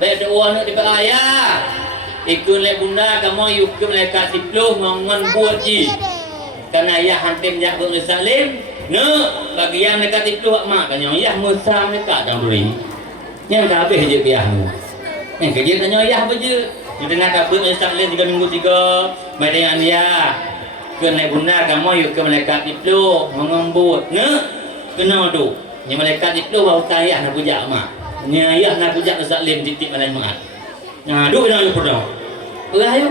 Baik ada orang nak dapat ayah. Ikut lek bunda kamu yuk ke malaikat tiploh ngon buat ji. Karena ayah hantim jak buat salim. No, bagi yang malaikat tiploh mak tanya, ya musa malaikat dah beri. Yang dah habis je biar ni. Yang kerja tanya ayah apa je. Kita nak kabut malaikat salim 3 minggu 3. Mai dengan ayah. Ke naik bunda kamu yuk ke malaikat tiploh ngembut. Ne? Kena tu. Yang malaikat tiploh bawa ayah nak pujak mak. Ni ayah nak pujak salim titip malai mak. Nah, duk kena lu pernah. Ayo.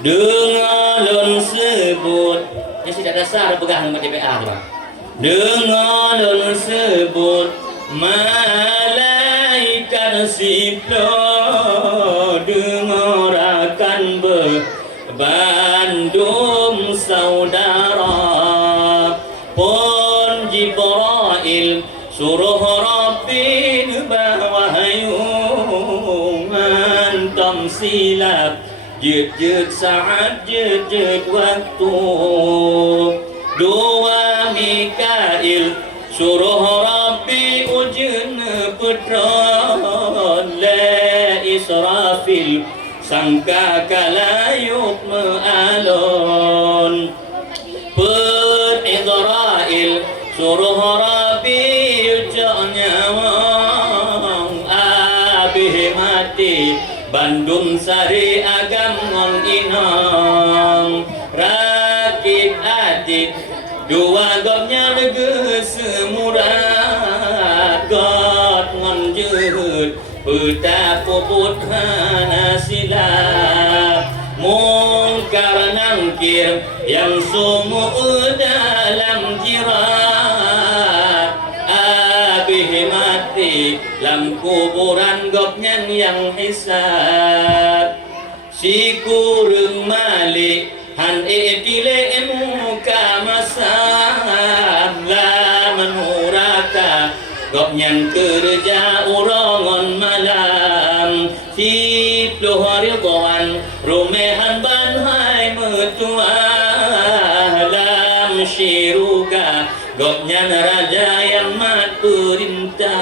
Dengar lon sebut. Ni tidak dasar pegang dengan DPA tu. Dengar lon sebut malaikat siploh, dengar akan berbandung saudara. Pun Jibril suruh Rabbin wahyu antum silap, jet saat jet waktu. Dua Mikail suruh Rabbi ujen petron, la Israfil sangka kalayuk ma'alon. Per Israel suruh Rabbi ucap nyawang, abih mati Bandung Sari agam ngon inang. Rakib adik dua gopnya lega semurat, got ngon jehut peta poput hana silap. Mungkar nangkir yang sumur dalam jirat, abih mati lam kuburan gopnya yang hisab. Si kurung malik han etile muka masam, la menuraka gopnya kerja urongon malam. Si puluh ribuan rumehan banhai metua, lam syiruga gopnya raja yang mat perintah.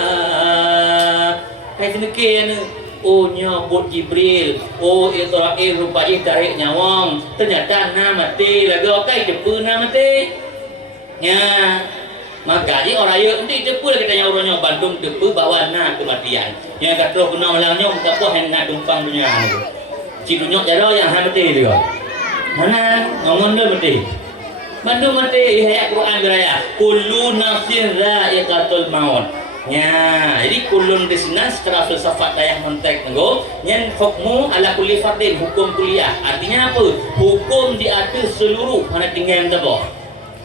Hai semekin oh nyabut Jibril, oh Israel rupanya tarik nyawang, ternyata na mati lagi okai depu na mati nya. Maka ni orang yang nanti depu lagi tanya orangnya Bandung depu bawa na kematian yang kata kena ulangnya tak apa yang nak tumpang dunia ni. Cik dunyok jaro yang hang mati tu. Mana ngomong dia mati. Bandu mati ayat Quran beraya. Kullu nafsin dha'iqatul maut. Ya, jadi kulun di sini secara filsafat daya mentek tenggo, yang hukmu ala kulli fardin, hukum kuliah. Artinya apa? Hukum di atas seluruh mana tinggal tabo.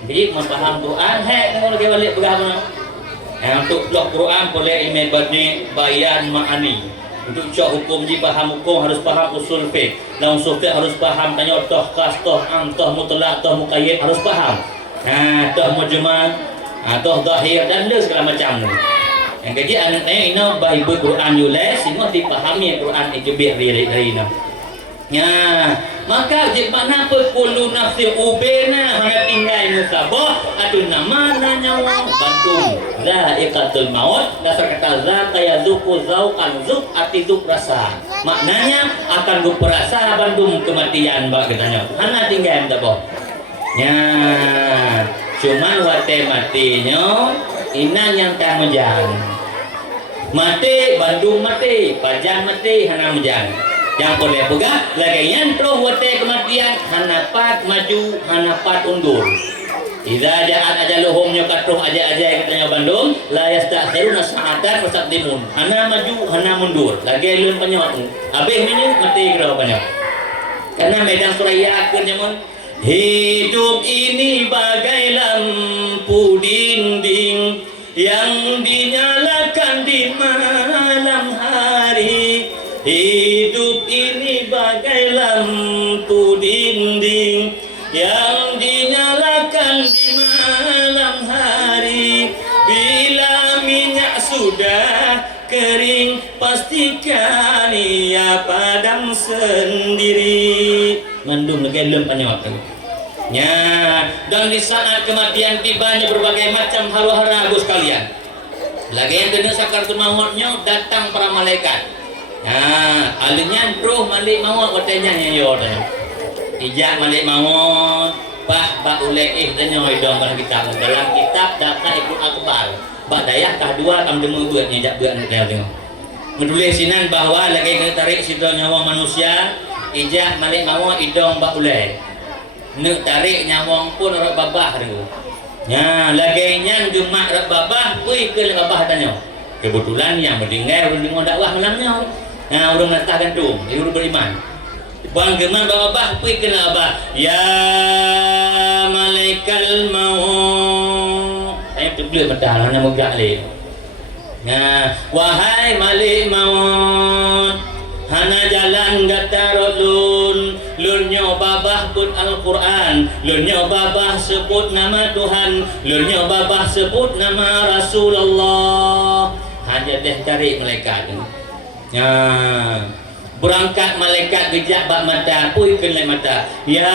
Jadi memaham Quran, tengok lagi balik berapa. Untuk blok Quran boleh email bayan ma'ani. Untuk cak hukum ji paham hukum harus paham usul fiqh. Dalam usul fiqh harus paham tanya toh khas, toh am, toh mutlak, toh muqayyad harus paham. Toh mujmal, toh zahir dan segala macam. Yang kaji anak-anak ini bahagian Quran yulah semua dipahami Quran itu biar dari ya, maka jika apa kullu nafsi ubena mana tinggal musabah atau nama nyawa bantung dha'iqatul maut dasar kata za kaya zuku zauqan zuk arti zuk rasa maknanya akan berperasa bantung kematian bak katanya mana tinggal musabah ya cuman wate matinya inang yang tak menjang mati bandung mati pajang mati hana menjang yang boleh pegang lagi yang pro wate kematian hanapat maju hanapat undur idza ja'at ajaluhum yakatruh aja katanya bandung la yastakhiruna sa'atan wasaqdimun hana maju hana mundur lagi lun penyot habis ini mati kira penyot karena medan suraya akhirnya hidup ini bagai lampu dinding yang dinyalakan di malam hari. Hidup ini bagai lampu dinding yang dinyalakan di malam hari. Bila minyak sudah kering pastikan ia padam sendiri. Mandum lagi lem panjang. Ya, dan di saat kematian tibanya berbagai macam hara-hara Gus kalian. Lagi yang kena sakaratul mautnya datang para malaikat. Ya, alinya roh malik maut watanya yo dah. Ijak malik maut, bah uleh tanya idong dalam kitab. Dalam kitab data Ibnu Akbar. Bak dayah kah dua kam demu buat nyajak buat dia tengok. Menulis sinan bahwa lagi kena tarik situ nyawa manusia, ijak malik maut idong bak uleh. Nak tarik nyawang pun orang babah tu. Ya, lagi yang gemak orang babah, pergi ke babah tanya. Kebetulan yang mendengar dakwah malamnya. Nah, orang nak gantung, dia orang beriman. Bang gemak babah, pergi ke babah. Ya malaikal maut. Saya terbelah betul, nama gak le. Ya, wahai malik maut, hana jalan gatarulun. Lurnya babah pun Al-Quran, lurnya babah sebut nama Tuhan, lurnya babah sebut nama Rasulullah. Hanya deh tarik malaikat tu. Ya, berangkat malaikat gejak bak mata, pui kelai mata. Ya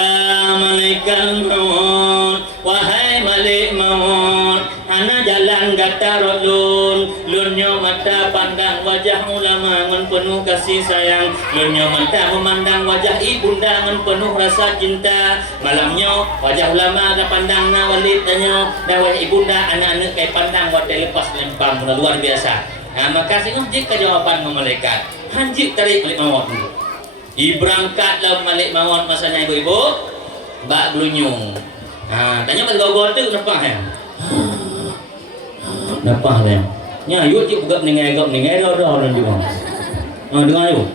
malaikat maut, wahai malik maut, ana jalan gatarulun. Lurnya mata pandang wajah ulama dengan penuh kasih sayang, lurnya mata memandang wajah ibunda dengan penuh rasa cinta. Malamnya wajah ulama dah pandang na walid tanya, dah wajah ibunda anak-anak kai pandang wate lepas lempang luar biasa. Nah, maka sinujik ke jawaban malaikat. Hanjik tarik malik maut dulu. Iberangkatlah malik maut masanya ibu-ibu, bak blunyung. Tanya kat gau-gau tu nampak ya? Nampak ya? Nya, yuk cik buka meninggal dah orang juga. Dengar yuk.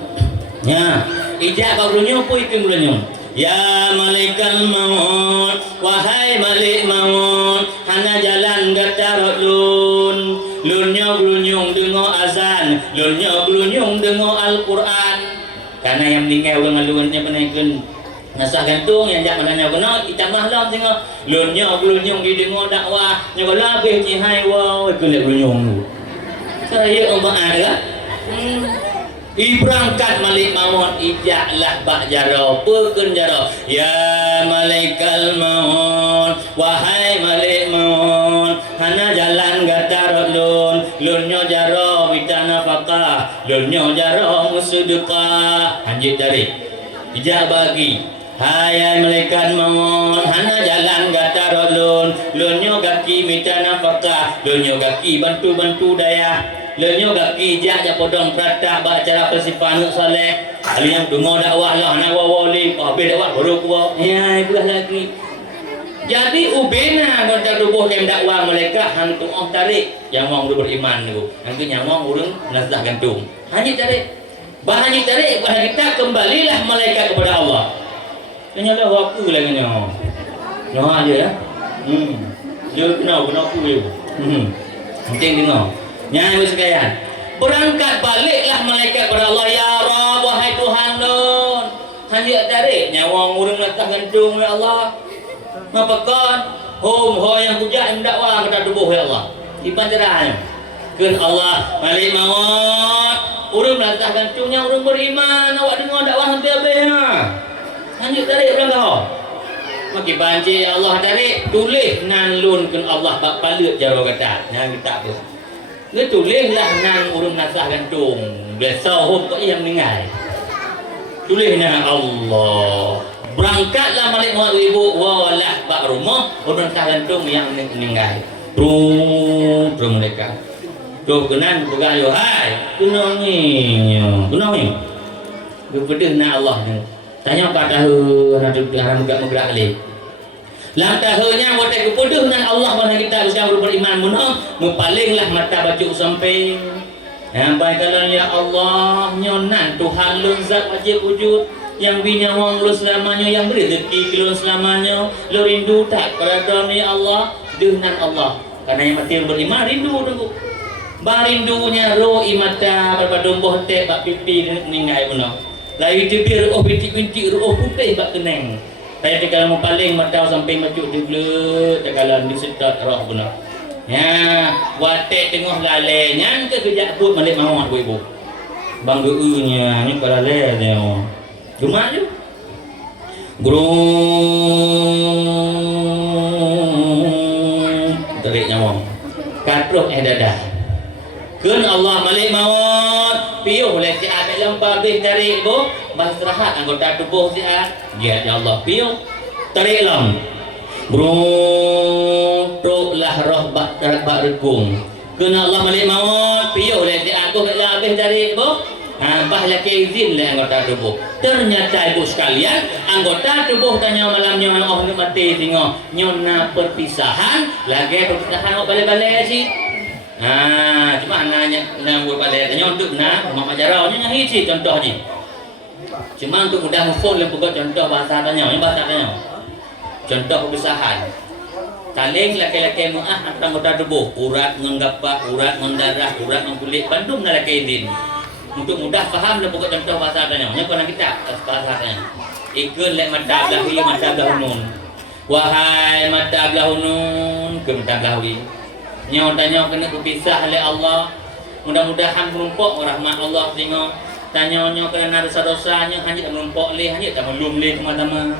Ya, ijak bak blunyung pun itu blunyung. Ya malaikat maut, wahai malik maut, hana jalan gatarulun. Lurnya blunyung dengar azan, lurnya blunyung dengar Al-Quran. Karena yang meninggal orang maluannya penaikkan nasah gantung yang jak mananya kena kita mahlam tengok lurnya blunyung di dengar dakwah nyawa labih cihai wow kulit blunyung tu. Saya umat ada. Iberangkat malik maut ijaklah bak jaro peken jaro. Ya malaikal maut, wahai malik maut, hana jalan gatarulun. Lurnya jaro mitana faqah, lurnya jaro musudukah. Anjit dari ijak bagi. Hai malaikat maut, hana jalan gatarulun. Lurnya gaki mitana faqah, lurnya gaki bantu-bantu daya. Lenyo kaki jak jak podong pratak ba acara persipanu soleh. Ali yang dengar dakwah lah nak wali habis dakwah baru kuat. Ya itulah lagi. Jadi ubena kontak tubuh yang dakwah mereka hantu orang tarik yang mau beriman tu. Hantu yang mau urang nazah gantung. Hanya tarik. Bahannya tarik bahan kita kembalilah malaikat kepada Allah. Ternyata aku lagi ni. Noh aja ya. Dia kena aku dia. Penting dengar. Nyai sekalian. Berangkat baliklah malaikat kepada Allah, ya Rabb, wahai Tuhan lun. Hanya tarik nyawa urang nazah gantung ya Allah. Mapakan ho yang kujak mendakwah kepada tubuh ya Allah. Di pancaranya. Keun Allah balik mawat. Urang nazah gantungnya urang beriman. Awak dengar dakwah sampai habis ha. Hanya tarik orang kau. Maki banci Allah tarik tulis nan lun keun Allah bak palut jaro kata. Yang kita apa. Dia tulislah nan urang nazah gantung. Biasa hom kau yang meninggal. Tulis nan Allah. Berangkatlah malik muat ibu walah bak rumah orang gantung yang meninggal. Terus mereka. Tu kenan bergayo hai. Kena ni. Kena ni. Kepada nak Allah ni. Tanya kat tahu haram gerak alik. Lang tahunya botek kepada nan Allah bana kita sedang beriman munah mupalinglah mata baca sampai. Baik kalau ya Allah nyonan Tuhan lun zat wajib wujud yang binyawang lu selamanya yang beri rezeki lu selamanya lu rindu tak kepada ni Allah dengan Allah karena yang mati beriman rindu tunggu barindunya roh imata berpadung boh teh bak pipi ningai puno lain tibir roh binti-binti roh putih bak keneng tapi kalau mau paling mata sampai majuk diblet kalau disetat roh puno ya watek tengah lalenya ke kejak put balik mawat ibu bang geunya ni kalau lale dia cuma tu guru tarik nyawa katruh dadah keun Allah malik maut piuh oleh si abek lempar habis tarik bu masrahat anggota tubuh si dia ya Allah piuh tarik lam lah roh bak regung keun Allah malik maut piuh oleh si aku habis tarik bu bah laki izin le anggota tubuh. Ternyata ibu sekalian, anggota tubuh tanya malamnya Allah ni mati tengok nyona perpisahan, lagi perpisahan balik-balik sih. Cuma nanya nang balik tanya untuk mak ajaranya nyahi sih contohnya. Cuma untuk mudah mufon le buat contoh bahasa tanya, bahasa tanya. Contoh perpisahan. Taling laki-laki muah anggota tubuh, urat menggapa, urat mendarah, urat mengkulit, bandung laki izin. Untuk mudah faham dan pokok contoh bahasa tanya. Nya kono kita bahasa tanya. Ikun lek mata blahi mata blahunun. Wahai mata blahunun ke mata blahi. Nya tanya kena berpisah oleh Allah. Mudah-mudahan menumpuk rahmat Allah tengok. Tanya-nya kena dosa-dosanya hanya menumpuk leh hanya tak melum leh sama-sama.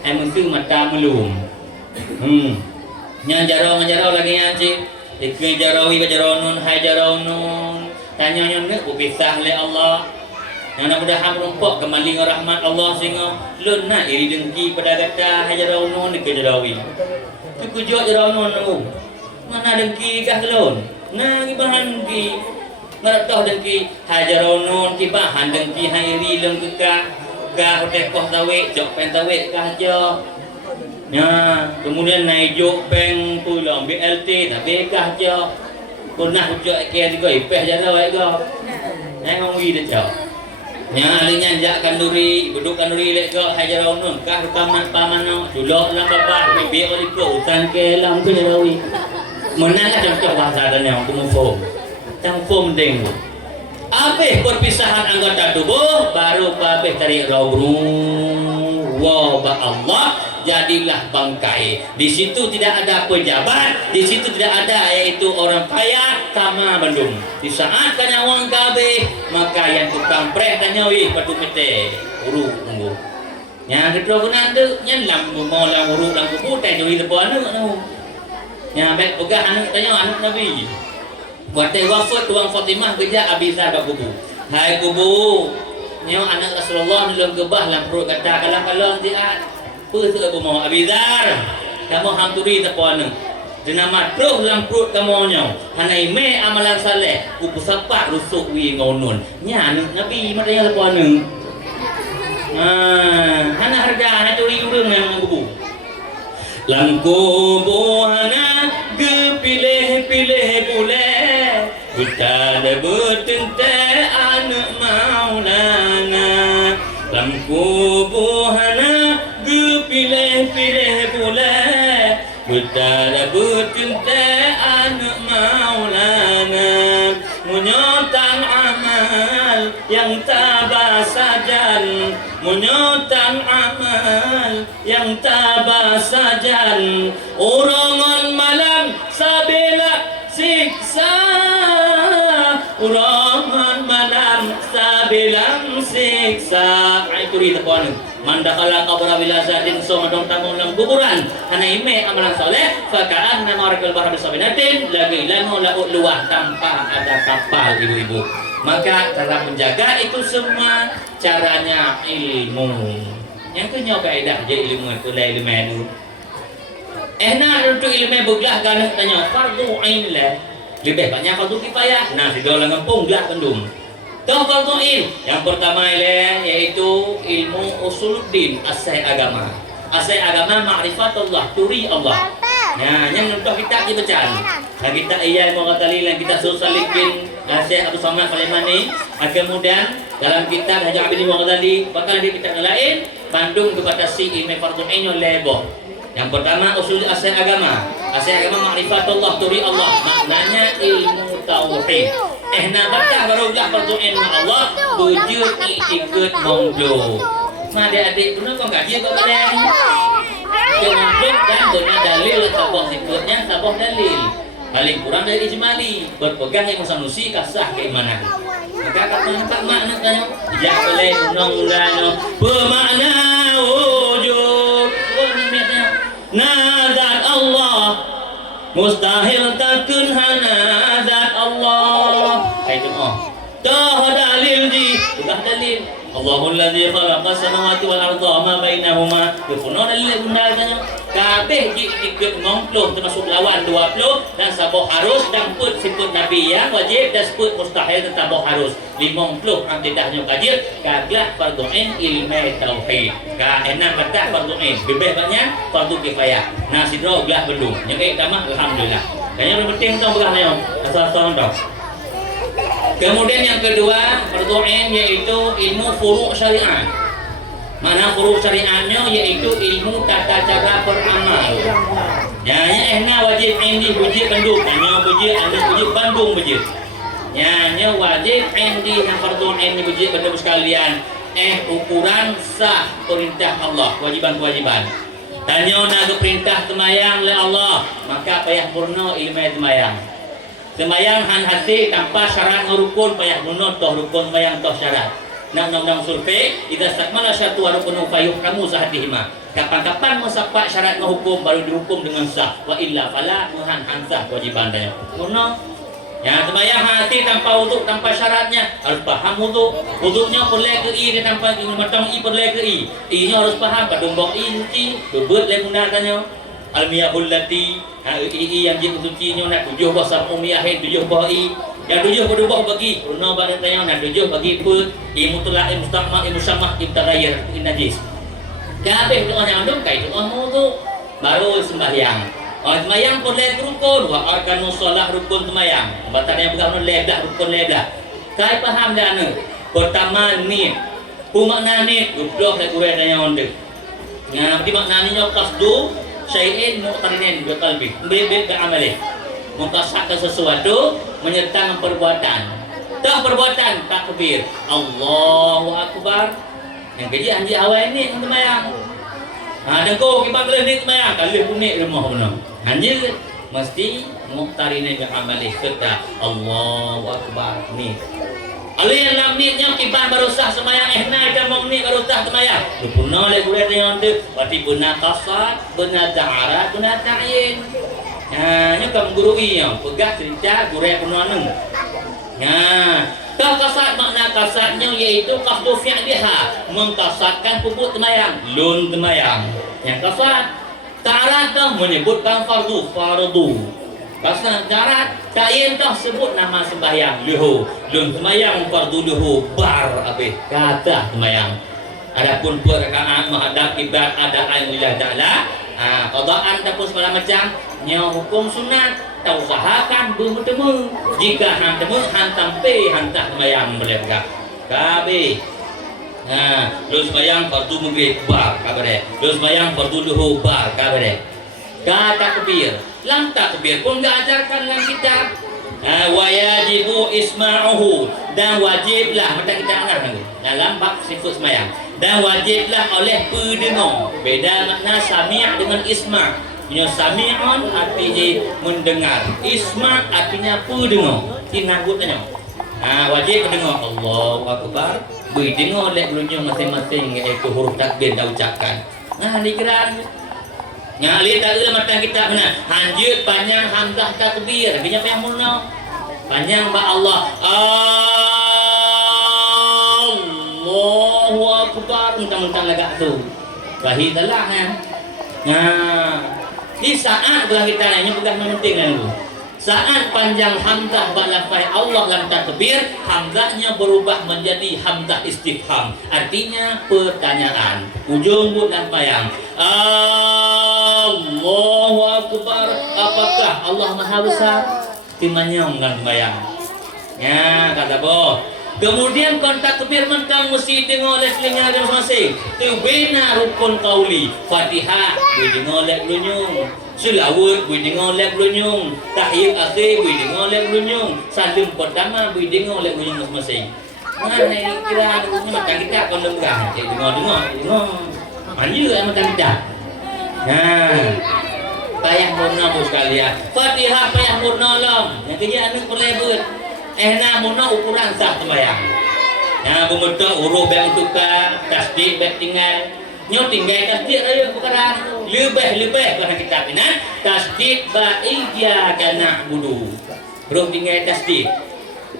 Ai mesti mata melum. Nya jarau lagi ngaji. Ikun jarawi ke jaronun hai jaronun. Tanya-nya ni berpisah oleh Allah. Yang mudah-mudahan menumpuk kembali dengan rahmat Allah sehingga lun nak iri dengki pada kata hajaraunon ke jarawi. Tu kujut jaraunun tu. Mana dengki kah lun? Nah ibahan dengki. Ngarak tahu dengki hajaraunon ki bahan dengki hairi lem kekah. Kah hotekoh tawik, jok pen tawik kah aja. Ya, kemudian naik jok pen tu lah BLT tak bekah aja. Pernah hujak kia juga ipeh jana baik kau. Jangan ngomong dia cak. Nya alinya jak kanduri, beduk kanduri lek kau hajaraunon kah paman dulok lang babah bibi ori ko utan ke lang tu jarawi. Menanglah contoh bahasa dan yang kumufo. Tangfom deng. Apeh perpisahan anggota tubuh baru babeh tarik rawru wa ba Allah jadilah bangkai. Di situ tidak ada pejabat, di situ tidak ada yaitu orang kaya sama Bandung. Di saat kanya wang kabeh, maka yang tukang preh tanya wih patu mete uru tunggu. Yang kedua guna tu nyelam mau lang uru lang kubu tanya wih depan tu. Yang baik pegah anak tanya anak Nabi. Buat wafat tuang Fatimah kerja Abizar bak kubu. Hai kubu. Nyo anak Rasulullah dalam gebah dalam perut kata kalau dia apa tu aku mau Abizar kamu hampuri tepuan Jenama terus dalam perut kamunya. Hanai me amalan saleh. Upu sapak rusuk wi ngonun. Nya Nabi matanya lepas ni. Hana harga hana curi urang yang bubu. Lam kubu hana gepilih-pilih boleh. Kita dah bertente anak maulana. Lam kubu hana gepilih-pilih boleh. Kita dah bertente anak maulana. Menyotan amal yang tabah sajan, menyotan amal yang tabah sajan. Urangan malam sabila siksa, urangan malam sabila siksa. Itu di tepuan. Mandakala kabura bila zadin so madong tanggung dalam kuburan. Hana ime amalan soleh. Fakaan nama rakal bahar bisabinatin. Lagi lanu lau luah tanpa ada kapal ibu-ibu. Maka cara menjaga itu semua caranya ilmu. Yang kedua kaedah je ilmu itu lah ilmu itu. Nak untuk ilmu beglah kan tanya fardu ain lah. Lebih banyak fardu kifayah. Nah, di dalam ngempung belah kendung. Tahu fardu ain. Yang pertama ialah yaitu ilmu usuluddin, asai agama. Asai agama ma'rifatullah, turi Allah. Nah, yang untuk kita dibaca. Kita iya mau kata lilan kita susalikin Syekh Abu Samad Falimani. Kemudian dalam kitab Haji Abidi Mughazali bakal di kitab lain Bandung kepada si ilmu fardu ain lebo. Yang pertama usul asai agama. Asai agama ma'rifatullah, turi Allah. Maknanya ilmu tauhid. Nak baca baru dah fardu ain Allah, wujud ikut mongdo. Nah, adik-adik benar kau gaji kau kadang. Kemudian dan benar dalil sabah sikutnya sabah dalil. Paling kurang dari ijmali, berpegang ilmu sanusi kasah keimanan. Maka kata makna tanya, ya boleh undang-undang bermakna wujud. Nadat Allah mustahil takun hana zat Allah. Itu dah dalil di, sudah dalil. Allahul ladzi khalaqa samawati wal arda ma bainahuma. Yufuno dalil undangnya. Kabeh ikut ngongploh termasuk lawan 20 dan sabah harus dan put siput nabi yang wajib dan siput mustahil tetap harus 50 antidahnya kajir kagak fardu ain ilmu tauhid. Ka enak kata fardu ain lebih banyak fardu kifayah. Nah sidro belah belum. Yang pertama alhamdulillah. Kayaknya penting tong belah nayo. Asal-asal dong. Kemudian yang kedua fardu ain yaitu ilmu furu' syariat. Mana furu' syariatnya yaitu ilmu tata cara beramal. Ya, wajib indi bujit penduk, nya bujit anda bujit Bandung bujit. Ya, wajib indi yang fardu ain bujit penduk sekalian. Ukuran sah perintah Allah, kewajiban-kewajiban. Tanya nak perintah semayang oleh Allah, maka payah purna ilmu semayang. Semayang han hati tanpa syarat rukun payah purna toh rukun semayang toh syarat. Undang-undang survei idza stakmala syartu wa rukunu fayuhkamu sahatihima. Kapan-kapan mesapak syarat menghukum baru dihukum dengan sah. Wa illa fala muhan hansah kewajiban dia. Purna. Ya, sembahyang hati tanpa wuduk tanpa syaratnya harus paham wuduk. Wuduknya boleh ke i dia tanpa matang i boleh ke i. I-nya harus paham kadumbok i suci, bebet le gunakannya. Almiyahul lati i yang dia sucinya nak 7 bah sabun miyahin 7 bah i. Yang 7 berubah bagi Runa pada tanya nak 7 bagi put imutullah imustaqma imusamah ibtaghayyar najis. Kabeh doa yang andung kai doa wudu baru sembahyang. Sembahyang boleh rukun wa arkanus shalah rukun sembahyang. Batal yang berguna ledah rukun ledah. Kai paham dah anu. Pertama niat. Makna niat goblok le kowe tanya ondek. Nah, di makna ni qasdu syai'in muqtarinin bi qalbi. Bi amali. Mengkasahkan sesuatu menyertakan perbuatan. Tak perbuatan takbir Allahu Akbar. Yang kerja anjing awal ni sembahyang. Dan kau kibat boleh ni sembahyang kali kunik rumah benar. Anjing mesti muqtarinin bi amali kata Allahu Akbar ni. Ali yang lam niatnya kibat baru sah sembahyang dan mau ni baru sah sembahyang. Punah le gure yang tu berarti benar qasad, benar ta'ara, benar ta'yin. Ini kamu guru yang pegang cerita guru yang penuh neng. Kasat makna kasatnya yaitu qasdu fi'liha, mengkasatkan pupuk temayang, lun temayang. Yang kasat Syarat dah menyebutkan fardu. Pasal syarat kain dah sebut nama sembahyang luhur. Lun sembahyang fardu luhur bar habis kata sembahyang. Adapun perkataan menghadap kiblat ada alhamdulillah taala. Qadaan ataupun segala macam nya hukum sunat tak usahakan bertemu. Jika hang temu hang tampe hantar sembahyang boleh pegang. Kabeh. Lu sembahyang fardu maghrib bar kabare. Lu sembahyang fardu luhur bar kabare. Takbir. Lam takbir pun enggak ajarkan dalam kitab. Wajibu isma'uhu, dan wajiblah mata kita angkat dalam bab sifat sembahyang. Dan wajiblah oleh pendengar. Beda makna sami' dengan isma'. Punya sami'un artinya mendengar. Isma' artinya pendengar. Tinagutnya. Wajib mendengar Allahu Akbar. Beri dengar oleh berunjung masing-masing iaitu huruf takbir dah ucapkan. Dikira lihat dalam mata kita benar. Hanjut panjang hamzah takbir. Artinya apa yang mula? Panjang ba Allah. Allahu Akbar. Mentang-mentang agak tu. Bahid lah kan. Di saat belah kita ni pegang yang penting kan dulu. Saat panjang hamzah balafai Allah dalam takbir, hamzahnya berubah menjadi hamzah istifham. Artinya pertanyaan. Ujung but dan payang. Allahu Akbar. Apakah Allah Maha Besar? Timanyong dan bayang. Kata boh. Kemudian kontak takbir mentang mesti tengok oleh telinga dia masing-masing. Tu bina rukun qauli. Fatihah dengar oleh blunyung. Selawat dengar oleh blunyung. Tahiyat akhir dengar oleh blunyung. Salim pertama dengar oleh blunyung masing-masing. Ini kira macam kita kondom-kondom. Dengar. Manja macam kita. Payah murna bos sekalian. Fatihah payah murna lam. Yang kerja anak perlebut. Muna ukuran sah sembahyang. Membentuk huruf baik untuk tasdid baik tinggal. Nyo tinggal tasdid raya perkara lebih kalau kita pinat tasdid ba iyyaka na'budu. Huruf tinggal tasdid.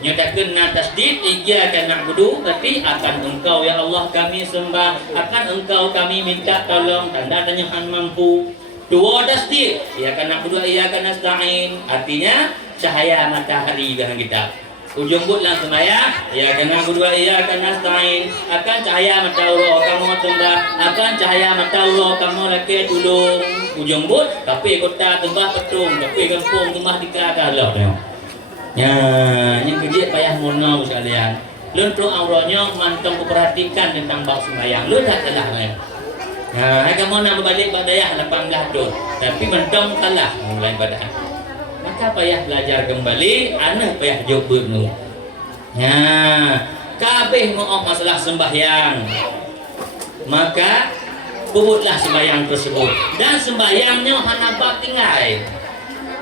Nyo tak kena tasdid iyyaka na'budu berarti akan engkau ya Allah kami sembah, akan engkau kami minta tolong, tanda tanya mampu. Dua tasdid iyyaka na'budu iyyaka nasta'in artinya cahaya matahari dalam kita. Ujung but lang sembahyang, ya kena berdua ya kena stain. Akan cahaya mata Allah kamu tembak, akan cahaya mata Allah kamu laki tulung. Ujung but, tapi kota tembak petung, tapi kampung rumah dikata Allah. Yang kerja payah mono sekalian. Lentuk auranya mantong perhatikan tentang bab sembahyang. Lu tak salah kan? Hai kamu nak berbalik badayah 18 dot, tapi mantong kalah mulai badan. Maka payah belajar kembali, anak payah coba nu. Kabeh ngoong masalah sembahyang. Maka puputlah sembahyang tersebut. Dan sembahyangnya hana bab tinggal.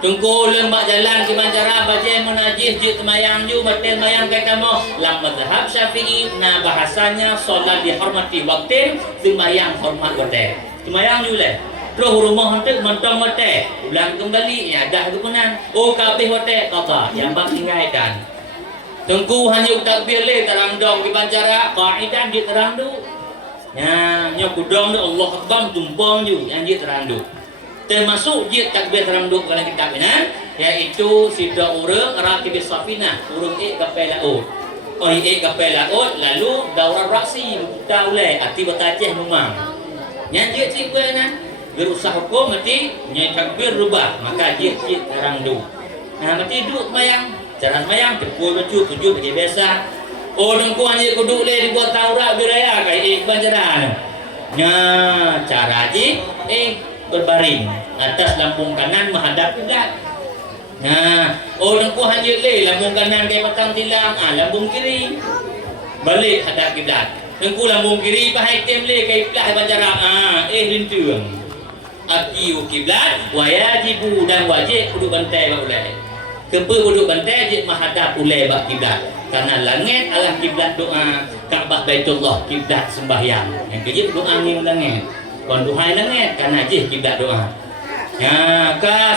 Tunggu lembak jalan ke bancara bajai menajis je sembahyang ju batal sembahyang kata mo. Lam mazhab Syafi'i na bahasanya solat dihormati waktu, sembahyang hormat waktu. Sembahyang ju leh. Terus rumah hantar mentang mate ulang kembali ya dah kepunan kabeh hotel qada yang bab tinggalkan tengku hanya takbir le terang dong di bancara kaidah dia terang du nya kudong Allah akbar tumpang ju yang dia terang du termasuk dia takbir terang du kalau kita benar iaitu sida urang rakibis safinah urang kapal laut kapal laut lalu daurah raksi kita ulai ati batajeh memang nya dia cikgu berusaha hukum mati nyai takbir rubah maka dia terang du mati duduk sembahyang cara sembahyang tepul baju tujuh macam biasa dengku hanya kuduk le dibuat taurat biraya kai banjaran cara je berbaring atas lambung kanan menghadap kiblat dengku hanya le lambung kanan kai petang tilang lambung kiri balik hadap kiblat dengku lambung kiri pahai tem le kai kiblat banjaran lintung Akiu kiblat wajibu dan wajib duduk bantai bak ulai. Kepa duduk bantai je menghadap ulai bak kiblat. Karena langit adalah kiblat doa, Kaabah Baitullah kiblat sembahyang. Yang kerja doa ni langit. Kon duhai langit karena je kiblat doa.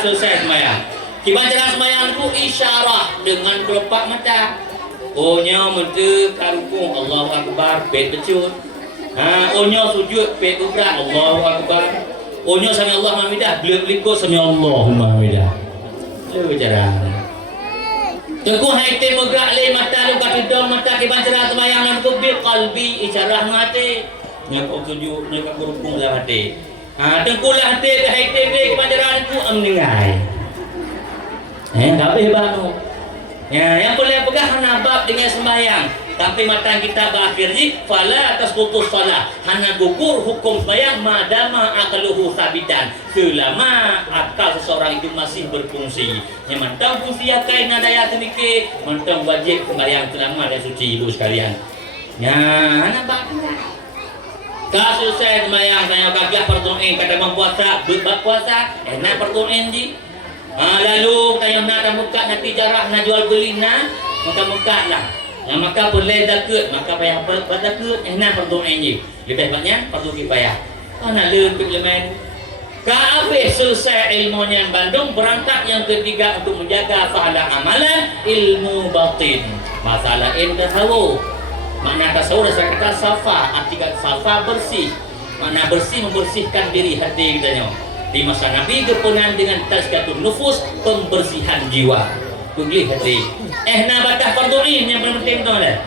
Selesai sembahyang. Kiblat jalan sembahyang tu isyarah dengan kelopak mata. Nya mentu karukung Allahu Akbar pet becut. Nya sujud pet ubrak Allahu Akbar. Onyo sami Allah hamidah, beliau berikut sami Allahumma hamidah. Lu jarang. Tengku haite megrak le mata lu kat hidung mata ke bancara sembayang lan kubil qalbi isyarah mate. Nya kau tuju nya kau berhubung lah hati. Tengku lah hati ke haite ke bancara ku amningai. Tak boleh banu. Ya, yang boleh pegang hana bab dengan sembahyang. Tapi mata kita berakhir ji fala tasqutus salah. Hana gugur hukum sembahyang madama aqluhu sabitan. Selama akal seseorang itu masih berfungsi. Yang mantang fungsi akai nadaya sedikit, mantang wajib sembahyang selama dan suci ibu sekalian. Ya, hana bab. Kasus saya sembahyang tanya kagak perdoain kata mempuasa, bab puasa, nak perdoain ji. Lalu tanya nak buka nanti jarah nak jual beli nak maka buka lah. Maka boleh dakut maka payah dakut nak perdoain je. Lebih banyak perlu kifayah. Nak lebih lemen. Habis selesai ilmunya Bandung berangkat yang ketiga untuk menjaga pahala amalan ilmu batin. Masalah tasawuf. Makna tasawuf saya kata safa, arti kata safa bersih. Makna bersih membersihkan diri hati kitanya. Di masa Nabi kepunan dengan tazkiyatun nufus, pembersihan jiwa. Pilih hati. Nah batah fardu'in yang paling penting tu ada.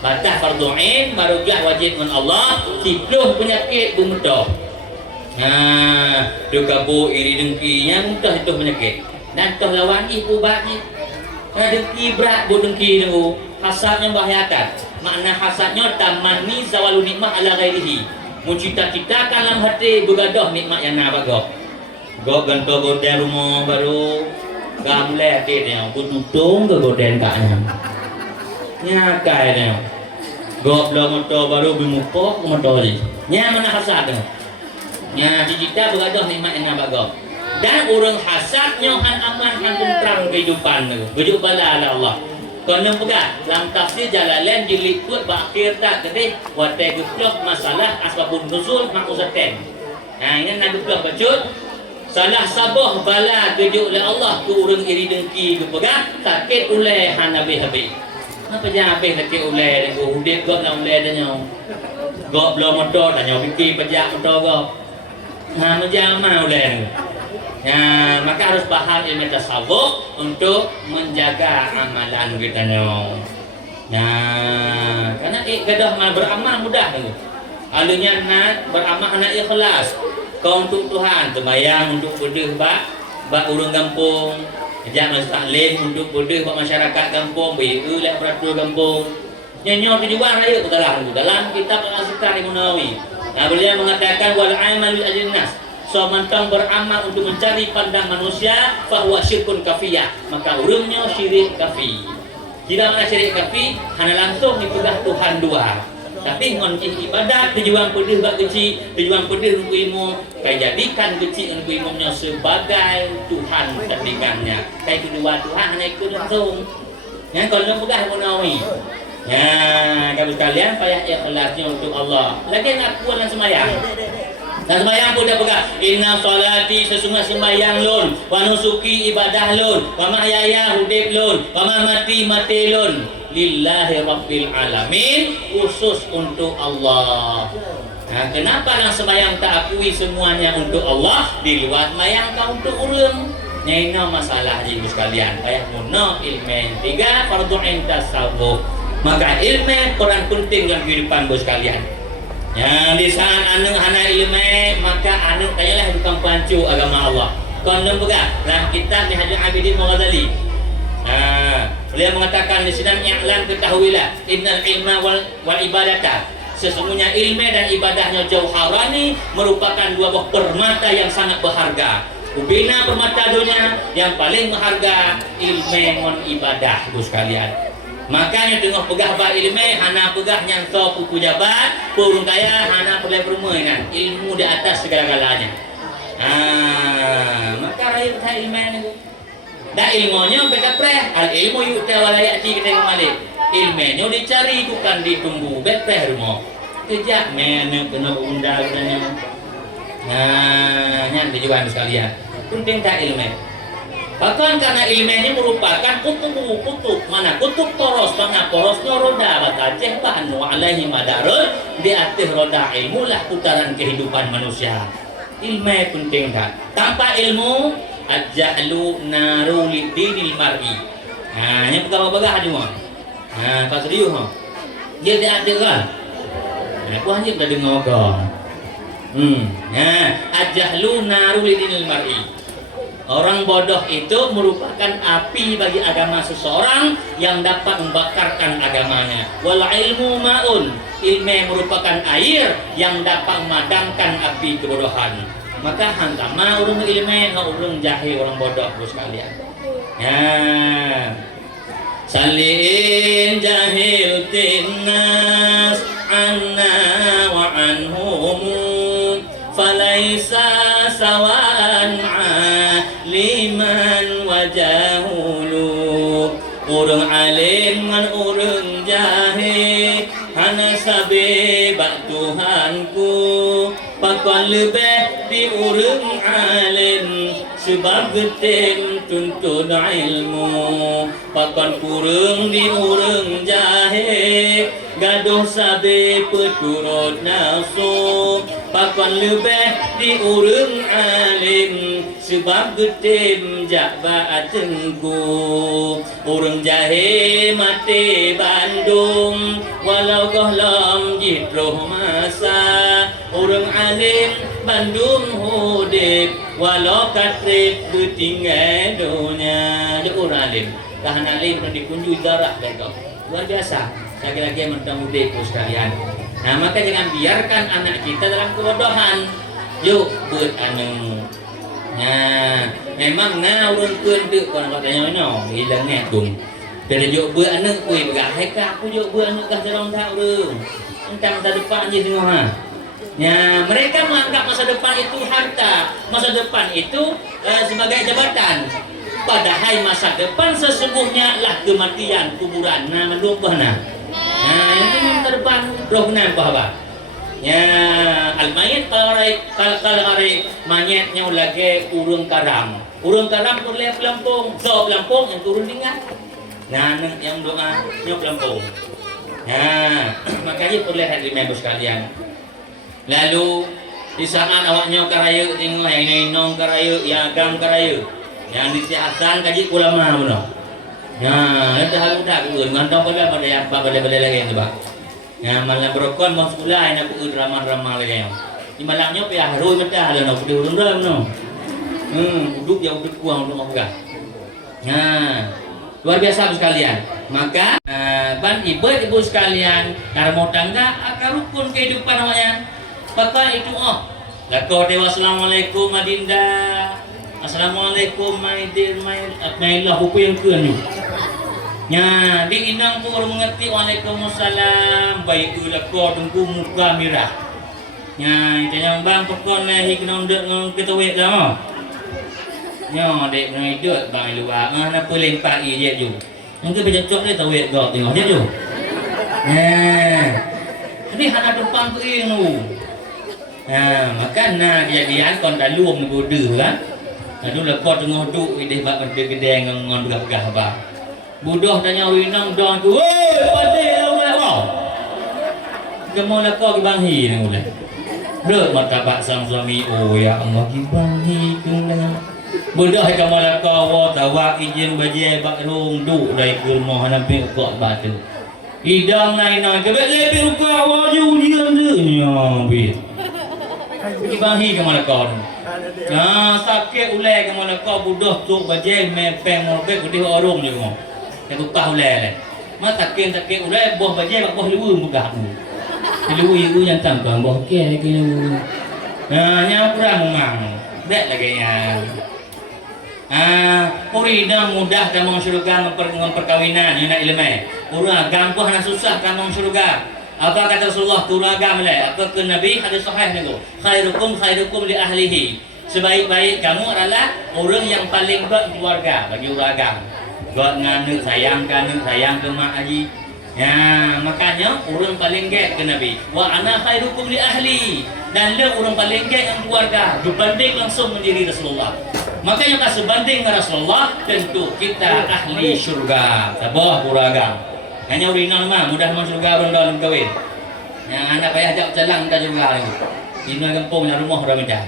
Batah fardu'in barulah wajib dengan Allah, cipluh penyakit bermudah. Dia kabur iri dengkinya mudah itu penyakit. Dan toh lawan ubatnya. Karena dengki berat bu dengki tu, hasadnya bahayakan. Makna hasadnya tamani zawalun nikmat ala ghairihi. Mencita-citakan dalam hati bergadah nikmat yang nak bagah. Gok ganto goden rumah baru gamle dia aku tutung ke goden kaknya nyakai dia gok belum motor baru bimupok motor ni nya mana hasad dia nya cita bergadah nikmat yang bagus dan orang hasad nyohan aman han tentram kehidupan tu bejuk bala Allah kono pegah dalam tafsir Jalalain jilid kuat berakhir tak kedih watai guslok masalah asbabun nuzul makuzaten. Ini nak guslok bacut salah sabah bala tujuk oleh Allah tu urang iri dengki ke pegang sakit ulai han habis-habis. Apa jangan habis sakit ulai dan hudip gok nak ulai dan nyau. Gok belum motor dan nyau fikir pejak motor gok. Menjama ulai. Maka harus paham ilmu tasawuf untuk menjaga amalan kita nyau. Karena gadah beramal mudah tu. Alunya nak beramal nak ikhlas. Kau untuk Tuhan, sembahyang untuk berdeh bak urang kampung, ajak masuk taklim untuk berdeh bak masyarakat kampung, BU lah peratur kampung. Nyanyo tujuan raya tu dalam kitab Al-Asqar Imam Nawawi. Beliau mengatakan wal amal lil ajrin nas. So mantang beramal untuk mencari pandang manusia fahuwa syirkun kafiyah. Maka urangnya syirik kafi. Tidak mana syirik kafi, hanya langsung dipegang Tuhan dua. Tapi ngoncing ibadat tujuan pedih bak kecil, tujuan pedih untuk ilmu, kaya jadikan kecil untuk ilmunya sebagai Tuhan tandingannya. Kaya kedua Tuhan hanya ikut langsung. Kalau pegah Munawi. Kamu sekalian payah ikhlasnya untuk Allah. Lagi nak kuat dan sembahyang. Dan sembahyang pun dah pegang. Inna salati sesungguhnya sembahyang lun, wa nusuki ibadah lun, wa mahyaya hudib lun, wa mamati mati lun. Lillahi Rabbil Alamin, khusus untuk Allah. Kenapa yang sembahyang tak akui semuanya untuk Allah, di luar sembahyang kau untuk urang? Ini masalah ibu sekalian. Payah guna ilmu tiga fardu ain tasawuf. Maka ilmu peran penting dalam kehidupan ibu sekalian. Di saat anu hana ilmu, maka anu tanyalah bukan pancu agama Allah. Kalau pegang dalam kitab Minhajul Abidin Al-Ghazali. Beliau mengatakan di sini i'lam ketahuilah innal ilma wal ibadata, sesungguhnya ilmu dan ibadahnya jauharani merupakan dua buah permata yang sangat berharga. Ubina permata dunia yang paling berharga ilmu mon ibadah bu sekalian. Makanya tengah pegah ba ilmu hana pegah yang so puku jabat purun kaya hana boleh permainan ilmu di atas segala-galanya. Maka rakyat ilmu ni dah ilmunya beda preh, al ilmu yu'ta wa la ya'ti kita kembali. Ilmunya dicari bukan ditunggu, bepreh rumah. Kejap mana kena undang katanya. Yang tujuan sekalian. Penting tak ilmu. Bahkan karena ilmunya merupakan kutub, mana kutub poros, mana porosnya roda bataceh bahnu alaihi madarul, di atas roda ilmu lah putaran kehidupan manusia. Ilmu penting tak? Tanpa ilmu ajahlu naru lidinil mar'i. Yang pegang-pegang ada mah. Kau serius ha? Dia tak ada kan? Aku hanya dah dengar kau. Ajahlu naru lidinil mar'i. Orang bodoh itu merupakan api bagi agama seseorang yang dapat membakarkan agamanya. Wal ilmu ma'un, ilmu merupakan air yang dapat memadamkan api kebodohan. Maka hantama urung ilmu, urung jahil, orang bodoh bos sekalian. Salin jahil tinnas anna wa anhum falaisa sawaan liman wajahulu. Urung alim ngan urung jahil hana sabe bak Tuhanku. Pakon lebih di urung alim sebab getim tuntun ilmu. Pakon kurung di urung jahil gaduh sabe peturut nafsu. Pakon lebih di urung alim sebab getim jakba tengku. Urung jahil mati Bandung walau kohlam jidroh masa. Urung alim Bandung hudib walau katrib bertinggal dunia. Dia orang alim. Tahan alim dan dikunjui darah mereka. Luar biasa. Lagi-lagi mentang hudib sekalian. Maka jangan biarkan anak kita dalam kebodohan. Yuk buat anu. Memang urung kenduk kon katanya nyo hilang ngetung. Dari yuk buat anak kuih begah aku yuk buat anak kah terong tak urung. Entang masa depan je semua. Mereka menganggap masa depan itu harta, masa depan itu sebagai jabatan. Padahal masa depan sesungguhnya lah kematian, kuburan. Melumpah itu masa depan roh apa? Al-mayit kalau mayitnya lagi urung karam. Urung karam tu leh pelampung, so pelampung yang turun ringan. Yang doa nyok pelampung. Makanya perlu hadirin members sekalian. Lalu di saat awaknya karaya tengok yang ini nong karaya, yang agam karaya, yang di siasan kaji ulama benar. Nanti hal mudah aku ngantong pada yang apa pada lagi yang sebab. Malam berokon mau sekolah yang aku ramah lagi yang. Di malamnya pihak haru mata ada nak pergi urang no. Duduk yang duduk kuang untuk apa? Luar biasa sekalian. Maka ban ibu sekalian, karena tangga akar rukun kehidupan namanya. Maka itu Lako dewa assalamualaikum Adinda. Assalamualaikum my dear my love apa yang kuan ni. Di inang tu orang mengerti waalaikumsalam. Baik lako tunggu muka merah. Itu yang bang pekon lahi kena ndek ngong ketawek dah. Dek kena hidup bang luar. Apa lempak je ju. Mungkin bercocok dia tawek gak tengok je ju. Ini hana depan tu tu. Maka kejadian kon dah luang ni bodoh kan. Lalu lepas tengah duduk dia bak gede-gede ngon begah-begah apa. Bodoh tanya winang dong tu. Woi, pandai lah kau. Kemo nak kau gibangi ni boleh. Ber martabat sang suami. Oh ya Allah gibangi kena. Bodoh kamu nak kau tawak izin bajai bak rung duk dari rumah nabi kau batu. Idang lain kebek lebih kau waju diam tu. Nyambi. Ibahi ke mana kau? Sakit ulai ke mana kau budoh tu bajai mepeng morbek putih orang je kau. Yang tukah ulai le. Mak sakit ulai buah bajai buah luar muka aku. Luar ibu yang tangkang buah ke lu. Nya kurang memang. Dek lagi nya. Purida mudah kamu surga memperkawinan yang nak ilmu. Urang gampang nak susah kamu surga. Apa kata Rasulullah turagam le? Apa ke Nabi hadis sahih ni tu? Khairukum li ahlihi. Sebaik-baik kamu adalah orang yang paling baik keluarga bagi uragam. God nganu sayang ke mak haji. Makanya orang paling baik ke Nabi. Wa ana khairukum li ahli. Dan le orang paling baik yang keluarga berbanding langsung menjadi Rasulullah. Makanya kalau sebanding dengan Rasulullah tentu kita ahli syurga. Sabah uragam. Hanya urina mah mudah masuk surga rondon kawin. Yang anak payah ajak jalan dah juga ni. Ini kampung yang rumah orang minta.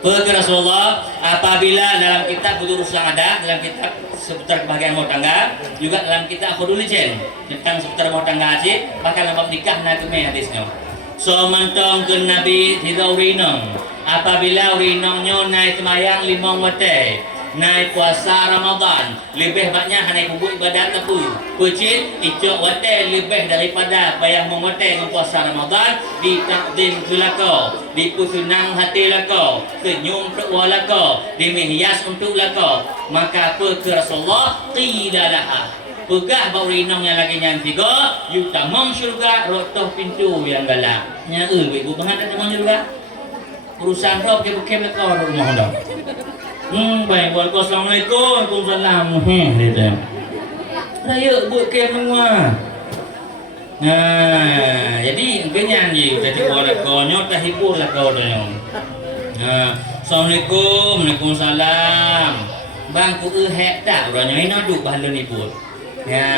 Perkara Rasulullah apabila dalam kitab Budurus yang ada dalam kitab seputar kebahagiaan rumah tangga juga dalam kitab Khudul Jen tentang seputar rumah tangga aja bakal nampak nikah nak kemeh hadisnya. So mantong ke Nabi tidak urinong apabila urinongnya naik semayang 5 waktu naik puasa Ramadan lebih banyak naik kubur ibadat tepu kucing icok wate lebih daripada bayang memote puasa Ramadan di takdim tulako di pusunang hati lako senyum perwa lako di menghias untuk lako maka apa ke Rasulullah qilalaha pegah bau rinong yang lagi yang tiga yutamong syurga rotoh pintu yang galak nya ibu banget tamong syurga urusan rob ke bukem lako rumah dah baik buat Assalamualaikum Waalaikumsalam gitu raya buat ke semua nah jadi nyanyi jadi buat lakonyo tak hibur lakonyo nah Assalamualaikum Waalaikumsalam bang ku hek tak orangnya ini aduk bahalun hibur ya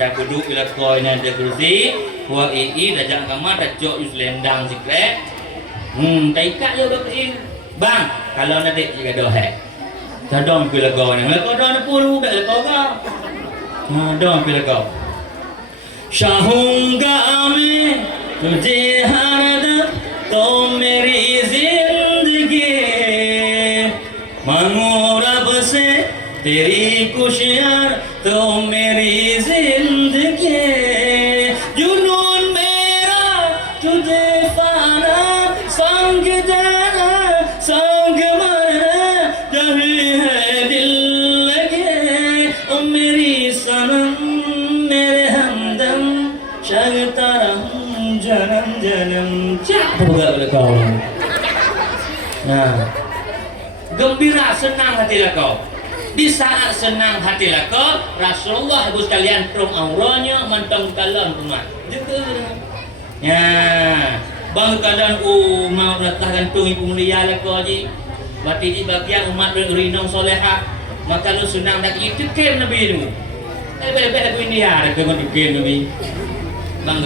dah kuduk lakon ada kursi wa dah jangan kamar dah jok selendang sikret tak ikat je bakin bang, kalau nanti jika dohek, kadang pilih kau ni, kalau kau ni pun tak lekau kau, kadang pilih kau. Shahunga में तुझे हरदम तो मेरी जिंदगी मांगो रब से तेरी खुशियाँ तो मेरी जिंदगी जुनून मेरा तुझे पाना संग जाना संग मरना जही है दिल लगे ओ मेरी सनम मेरे हमदम शगता रहूं जन्म जन्म boleh kau nah gembira senang hati kau di saat senang hati kau Rasulullah ibu sekalian trong auranya mantong kalian umat ya bang kalian mau datang gantung ibu mulia kau ji berarti di bagian umat rinong solehah maka lu senang dak itu kem nabi itu bebek aku ini ada ke kem nabi bang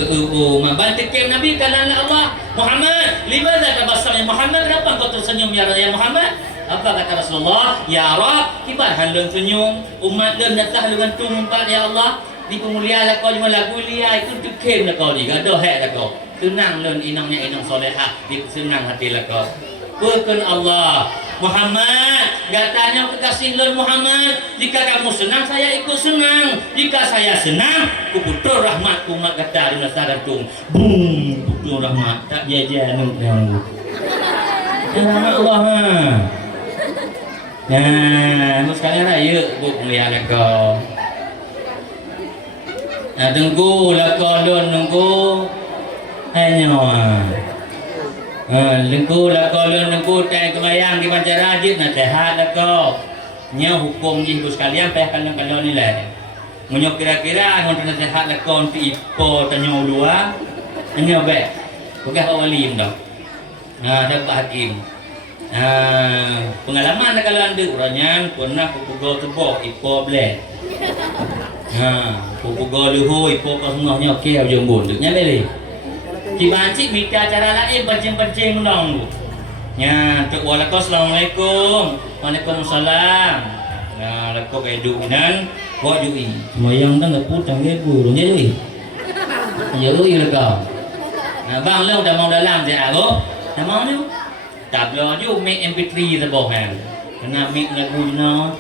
bantu kem nabi karena Allah Muhammad limadha tabassam ya Muhammad kenapa kau tersenyum ya Muhammad apa kata Rasulullah ya Rab kibar handung senyum umat dan datang dengan tumpat ya Allah di pemuliaan kau cuma lagu lia itu kem kau ni gadoh hek kau senang lun inangnya inang solehah di senang hati kau bukan Allah Muhammad katanya kekasih lun Muhammad jika kamu senang saya ikut senang jika saya senang ku butuh rahmat ku mak kata di masa gantung boom butuh rahmat tak jajan nang rahmat Allah nah sekarang raya bu melihat kau nah tunggu lah kau lun tunggu hanya lengku lah kau lengku tak kebayang di pancar rajin nak sehat lah kau nya hukum ibu sekalian payah kalau nilai menyok kira-kira untuk sehat lah kau untuk ipo tanya ulua hanya baik bukan awalim dah dapat hakim pengalaman kalau anda orangnya pernah pupugol tebok ipo bleh pupugol luhu ipo kau semuanya okey aja jembun deknya lele dibancik minta cara lain pancing-pancing dong nya tuk walako assalamualaikum waalaikumsalam nah lako kayak duinan buat dui semayang dah ngeput tanggih guru nya dui ya dui lako nah bang lo dah mau dalam dia aku dah mau ni tak boleh ju make mp3 tebohan kena make lagu no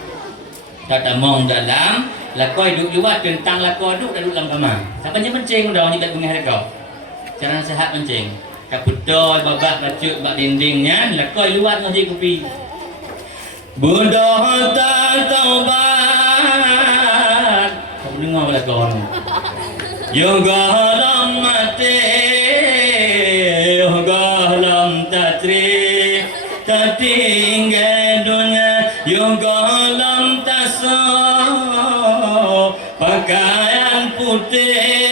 tak mau dalam lako duk luar tentang lako duk dalam kamar siapa nya pancing dong ni kat bunga kau cara sehat pencing kaputoi babak bacuk bak dindingnya lekoi luar ngaji kopi bodoh tak taubat kamu dengar belakon yo galam mati yo galam tatri tatinggal dunia yo galam taso pakaian putih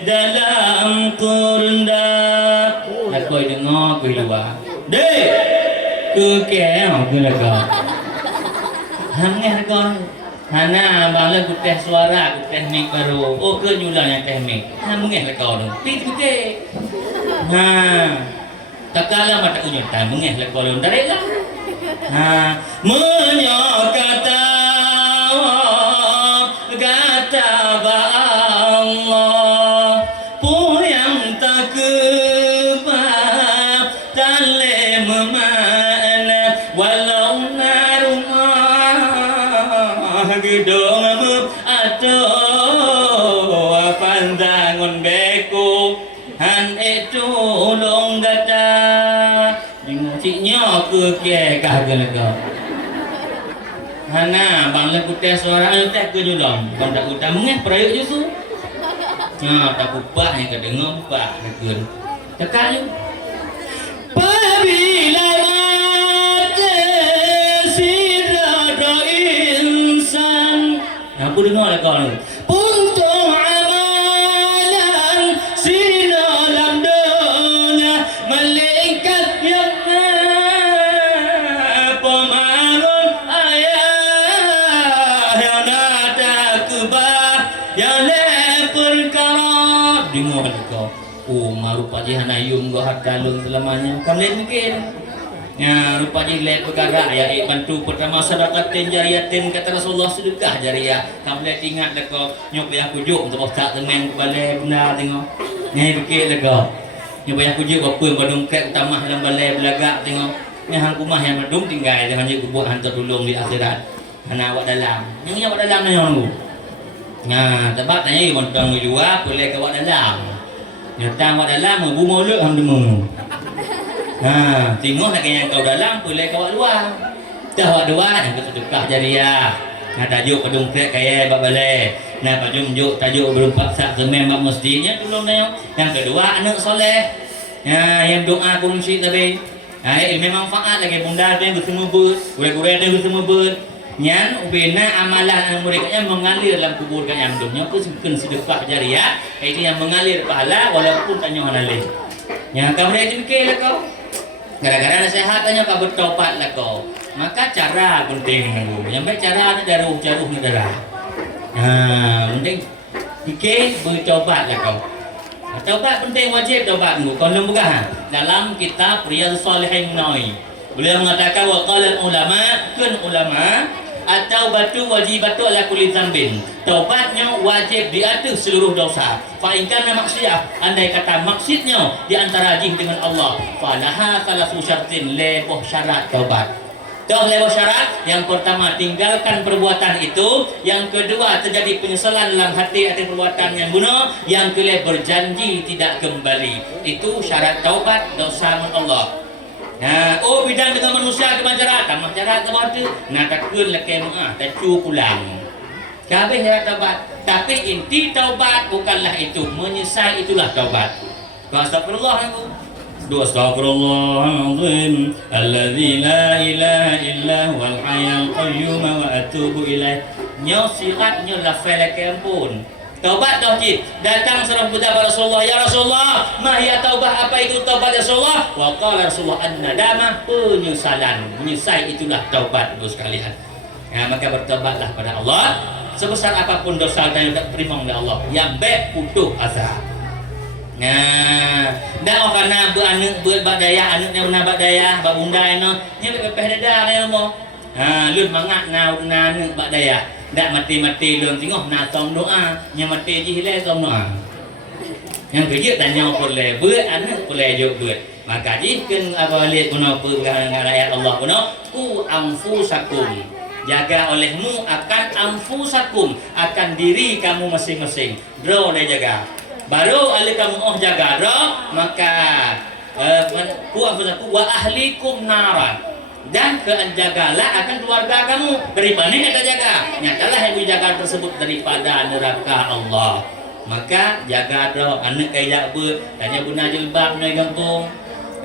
dalam kurunda aku dengar aku luar dek ke kau ke kau hangnya kau hana bangla ku teh suara ku teknik baru oh ke nyulang yang teknik hangnya kau tu pi tu ke Tak kalah mata unyot tak mengeh lah kalau tarik lah. Menyokata kata Allah puyang tak kebab tale memana walau narumah gedong atau pandangon beku han itu long gata ciknya ke kah lega hana bang le kutai suara tak ke julong kon tak utam ngeh perayuk jusu tak kupah yang kedengar bah keun tekak je apabila ada sirada insan apa dengar lah kau ni puntung amalan sinalam dunia malaikat yang pemangun ayah yang ada kubah yang lepur karat dengar lah kau rupa je hanayum go hadalung selamanya kam lain mungkin ya rupa je lain perkara ya bantu pertama sedekatin jariyatin kata Rasulullah sedekah jariyah kam lain ingat dah kau nyok bayar kujuk untuk tak temeng balai benar tengok ni fikir dah kau nyok bayar kujuk apa badung krek utama dalam balai belagak tengok ni hang rumah yang badung tinggal dengan je buat hantar tolong di akhirat hana awak dalam yang awak dalam ni yang nah tempat tanya pun tang jual boleh ke awak dalam datang awak dalam bumo lek hang demu. Tengok nak yang kau dalam boleh kau luar. Dah awak dua yang bersedekah jariah. Tajuk kedung krek kaya bab balai. Tajuk belum paksa semen bab masjidnya tolong dia. Yang kedua anak soleh. Yang doa kursi tadi. Ilmu manfaat lagi bunda dia semua ber. Gurau-gurau dia semua ber. Yang ubena amalan mereka mengalir dalam kubur yang dunia pun sedekah jariah itu yang mengalir pahala walaupun tanya halal. Yang kau dia fikir lah kau gara-gara nasihat tanya kau bertaubat lah kau maka cara penting yang baik cara ada jaruh ni darah penting fikir bertaubat lah kau taubat penting wajib taubat kau lembuga dalam kitab Riyadhus Shalihin Nawawi beliau mengatakan wa qala ulama atau batu wajibatu ala kulli dzambin. Taubatnya wajib di atas seluruh dosa. Fa in kana maksiyah, andai kata maksudnya di antara jin dengan Allah, falaha salasu syartin leboh syarat taubat. Leboh syarat, yang pertama tinggalkan perbuatan itu, yang kedua terjadi penyesalan dalam hati atas perbuatan yang guna, yang kelima berjanji tidak kembali. Itu syarat taubat dosa dengan Allah. Bidang dengan manusia ke masyarakat masyarakat ke batu takkan lekai tak pulang habis syarat taubat tapi inti taubat bukanlah itu menyesal itulah taubat astagfirullah Astaghfirullahaladzim alladzi la ilaha illa huwal hayyul qayyum wa atubu ilaih nyosiratnya lafal ampun taubat wajib. Datang seorang budak Rasulullah, ya Rasulullah, ma hiya taubah, apa itu taubat ya Rasulullah? Wa qala Rasulullah an-nadamah, penyesalan. Menyesal itulah taubat Ibu sekalian. Maka bertobatlah pada Allah sebesar apapun dosa yang tak terima oleh Allah. Yang baik putus asa. Dah karena beranak berbadaya, anaknya benar badaya, bab bunda nya, nya bepeh dadah kaya mo. Lun mangat na anak badaya. Tak mati-mati dalam tengok nak tong doa yang mati je hilang tong doa yang kerja tanya boleh buat anak boleh juga buat maka jika apa lihat guna dengan ayat Allah guna anfusakum jaga olehmu akan anfusakum akan diri kamu masing-masing draw dia jaga baru oleh kamu jaga draw maka anfusakum wa ahlikum naran dan jagalah akan keluarga kamu dari mana kita jaga nyatalah yang dijaga tersebut daripada neraka Allah maka jaga dah anak kaya ber tanya guna jilbab naik kampung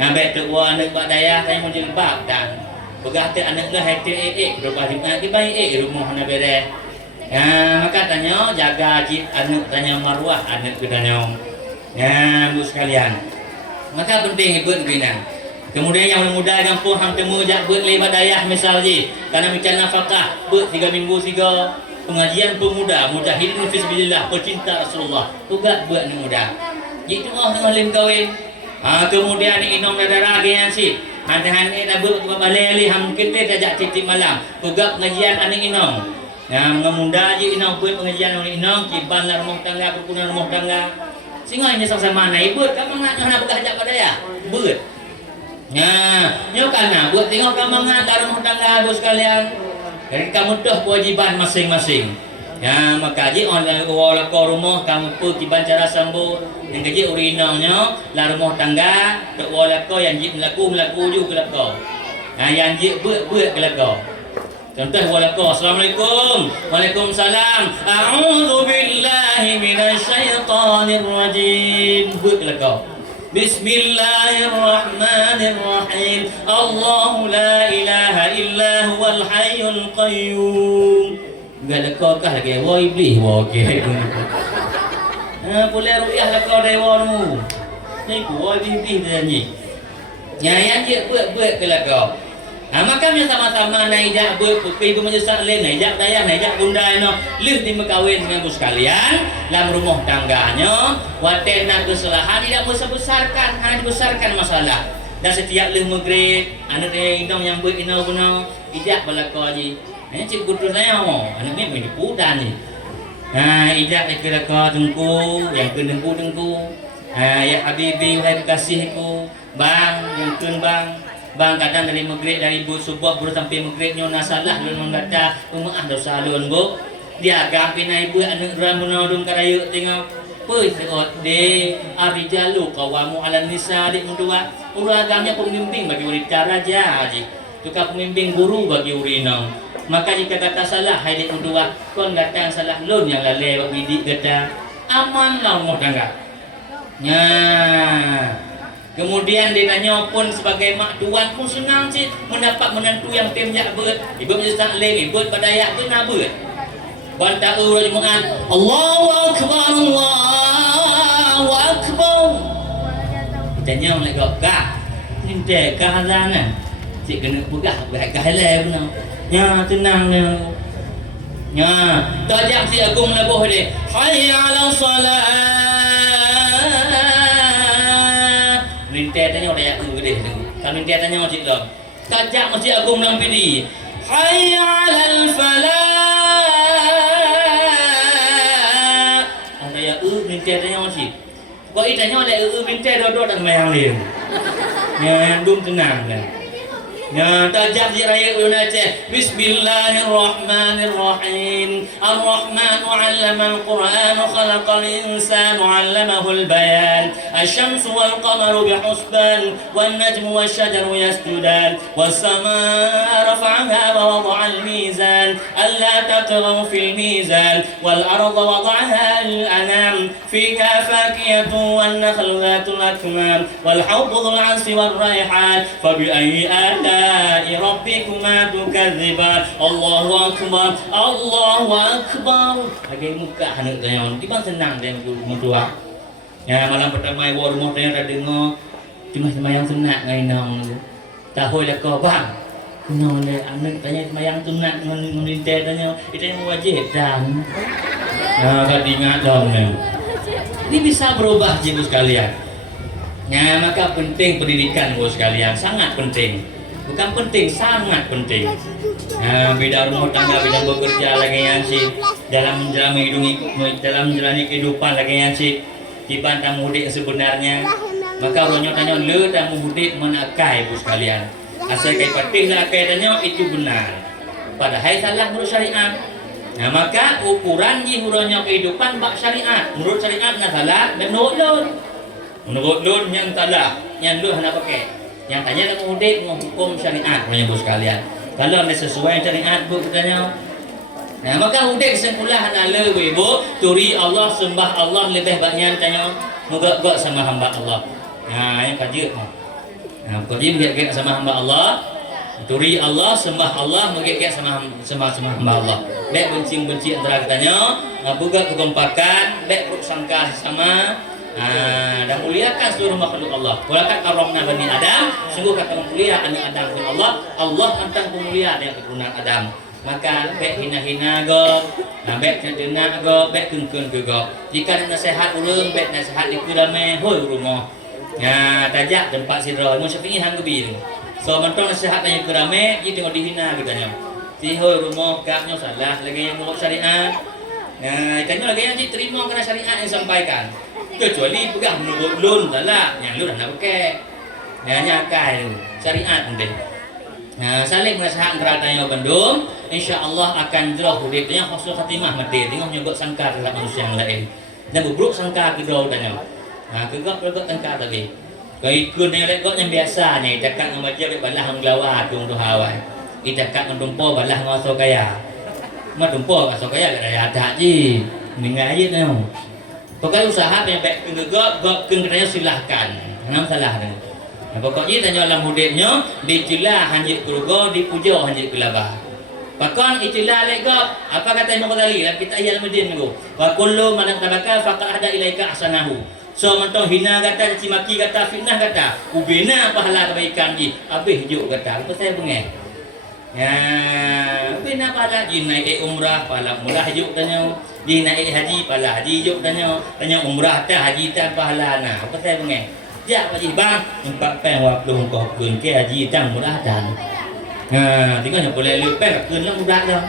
ngambil tua anak bak daya tanya mau jilbab dan berkata anak dah hati berubah jilbab di baik rumah nak beres maka tanya jaga anak tanya maruah anak tanya bu sekalian maka penting buat begini. Kemudian yang muda yang pun hang temu jak buat lebar dayah misal je. Karena macam nafkah buat 3 minggu 3 pengajian pemuda mujahidin fi sabilillah pecinta Rasulullah. Tugas buat ni muda. Itu dengan lim kahwin. Kemudian ni inom darah yang si han-han dah baleli ham kita tajak titik malam pegap pengajian ani inom mengemunda je inom buat pengajian ani inom kiban lah rumah tangga kerukunan rumah tangga singa ini sama-sama naik buat kamu nak berkajak pada ya buat nyo kana buat tengok kamu dalam rumah tangga bos sekalian dari kamu dah kewajiban masing-masing maka ji online wala ko rumah kamu pu kiban cara sambut yang gaji urinongnya la rumah tangga dak wala ko yang ji melaku ju kelako yang ji buat kelako contoh wala ko assalamualaikum waalaikumsalam a'udzu billahi minasyaitonir rajim buat kelako bismillahirrahmanirrahim Allahu la ilaha illa huwal hayyul qayyum gak lekor kah lagi wa iblis wa okey boleh rupiah lekor dewa nu ni ku wa iblis dia ni yang dia buat ke lekor maka dia sama-sama naik buat ibu menyesak lain naik dayah naik bunda no lih di mekawin dengan sekalian dalam rumah tangganya watena kesalahan tidak besar-besarkan hanya dibesarkan masalah dan setiap lih maghrib anak dia indong yang buat ino guna ijak balakor ji cik kutu saya anak ni main pudan ni ijak ikut kau tengku yang tengku ya habibi wahai kasihku bang yang tun bang kadang dari maghrib dari subuh baru sampai maghrib nyo nasalah lun mengata rumah dosa lun bu dia agak pinai bu anak ramuna dum karayu tengok poi seot de arijalu qawamu ala nisa dik mendua agamanya pembimbing bagi wanita raja haji tukar pembimbing guru bagi urinong maka jika kata salah hai dik mendua kon kata salah lun yang lalai bak bidik kata aman lah rumah tangga kemudian dia tanya pun sebagai mak tuan pun senang sih mendapat menantu yang temjak ber ibu menyesak leng ibu badayak tu nak ber bantah urujmuan Allahu akbar Allahu akbar tanya oleh gak ni kahazana cik kena pegah kahale benar tenang tajak si agung labuh dia hayya 'ala salat minta tanya orang yang gede kalau minta tanya cik dah tajak masjid agung dalam pidi hayya 'alal falah ada yang minta tanya cik kau tanya oleh minta dodok dan mayang lain yang dum tenang kan tajak raya Unace Bismillahirrahmanirrahim Ar-Rahman 'allama al-Qur'an khalaqal insana 'allamahu al-bayan asy-syamsu wal qamaru bihusban wan najmu wasy-syajaru yasjudan was-samaa'a rafa'aha wa wada'al mizan alla tatghaw fil mizan wal arda wada'aha lil-anam fiha fakiyatun wan nakhlu dhatul akmam wal hawdhu dhul 'asri war rayhan fa bi ayyi rabbikuma tukadziban Allahu akbar lagi muka anak tanya tiba senang dia mendua malam pertama ibu rumah tanya dah dengar cuma semayang sunat ngainang tahu lah kau bang kena le anak tanya semayang sunat nguninte tanya itu yang wajib dan kau ingat dong ini bisa berubah jiwa sekalian maka penting pendidikan bos sekalian sangat penting. Bukan penting, sangat penting. Beda rumah tangga, beda bekerja lagi yang si dalam menjalani kehidupan lagi yang si kiban dan mudik sebenarnya. Maka orang tanya le dan mudik mana akai ibu sekalian. Asal kai patih lah akai tanya itu benar. Padahal salah menurut syariat. Maka ukuran ji hurannya kehidupan bak syariat. Menurut syariat nak salah dan menurut lun yang salah, yang lu hendak pakai. Yang tanya nak mudik menghukum syariat punya bos sekalian. Kalau anda sesuai syariat bu katanya. Maka mudik kesimpulan ala ibu turi Allah sembah Allah lebih banyak tanya moga-moga sama hamba Allah. Yang kaji kaji bergerak sama hamba Allah. Turi Allah sembah Allah bergerak sama hamba Allah. Baik benci antara katanya, buka kekompakan, baik bersangka sama dan muliakan seluruh makhluk Allah. Walaqad karramna bani Adam, sungguh kata memuliakan bani Adam pun Allah tentang pemuliaan yang keturunan Adam. Maka baik hina-hina go, baik cendena go, baik keun-keun go. Jika nasihat ulun, baik nasihat di kudame hoi rumah. Tajak tempat sidra mu syafi'i hang gebir. So mentong nasihat yang kerame ji tengok dihina katanya. Tihoi rumah kaknya salah lagi yang mau syariat. Katanya lagi yang terima kena syariat yang sampaikan. Kecuali pegang menurut lun salah yang lun nak pakai. Nyakai syariat nanti. Saling nasihat keradanya Bandung, insya-Allah akan jauh hidupnya husnul khatimah mati tengok nyogok sangka terhadap manusia yang lain. Dan buruk sangka kedua tanya. Kegap sangka tadi. Kai kun yang lekot yang biasa ni cakap dengan baca balah hang lawa tung tu hawai. Cakap dengan tumpo balah ngaso kaya. Ma tumpo ngaso kaya ada ada ji. Ningai je tu. Pokoknya usaha yang baik kegap kedanya silahkan. Enam salah ni. Pokoknya tanya dalam hidupnya dicela hanya keluarga dipuja hanya kelaba. Bahkan itulah legap apa kata Imam Ghazali dalam kitab Ihya Ulumuddin tu. Wa kullu man tabaka faqad ada ilaika ahsanahu. So mentong hina kata caci maki kata fitnah kata ubina pahala kebaikan ji habis hijuk kata apa saya bengeh. Ubina pahala ji naik umrah pahala umrah hijuk tanya ji naik haji pahala haji hijuk tanya umrah tah haji tah pahala nah apa saya bengeh. Ya Pak Ji bang 4 แป้งว่าลงก็คืนแก้ยีตั้งมุราดันtinggal boleh lepasคืนแล้วmudah dah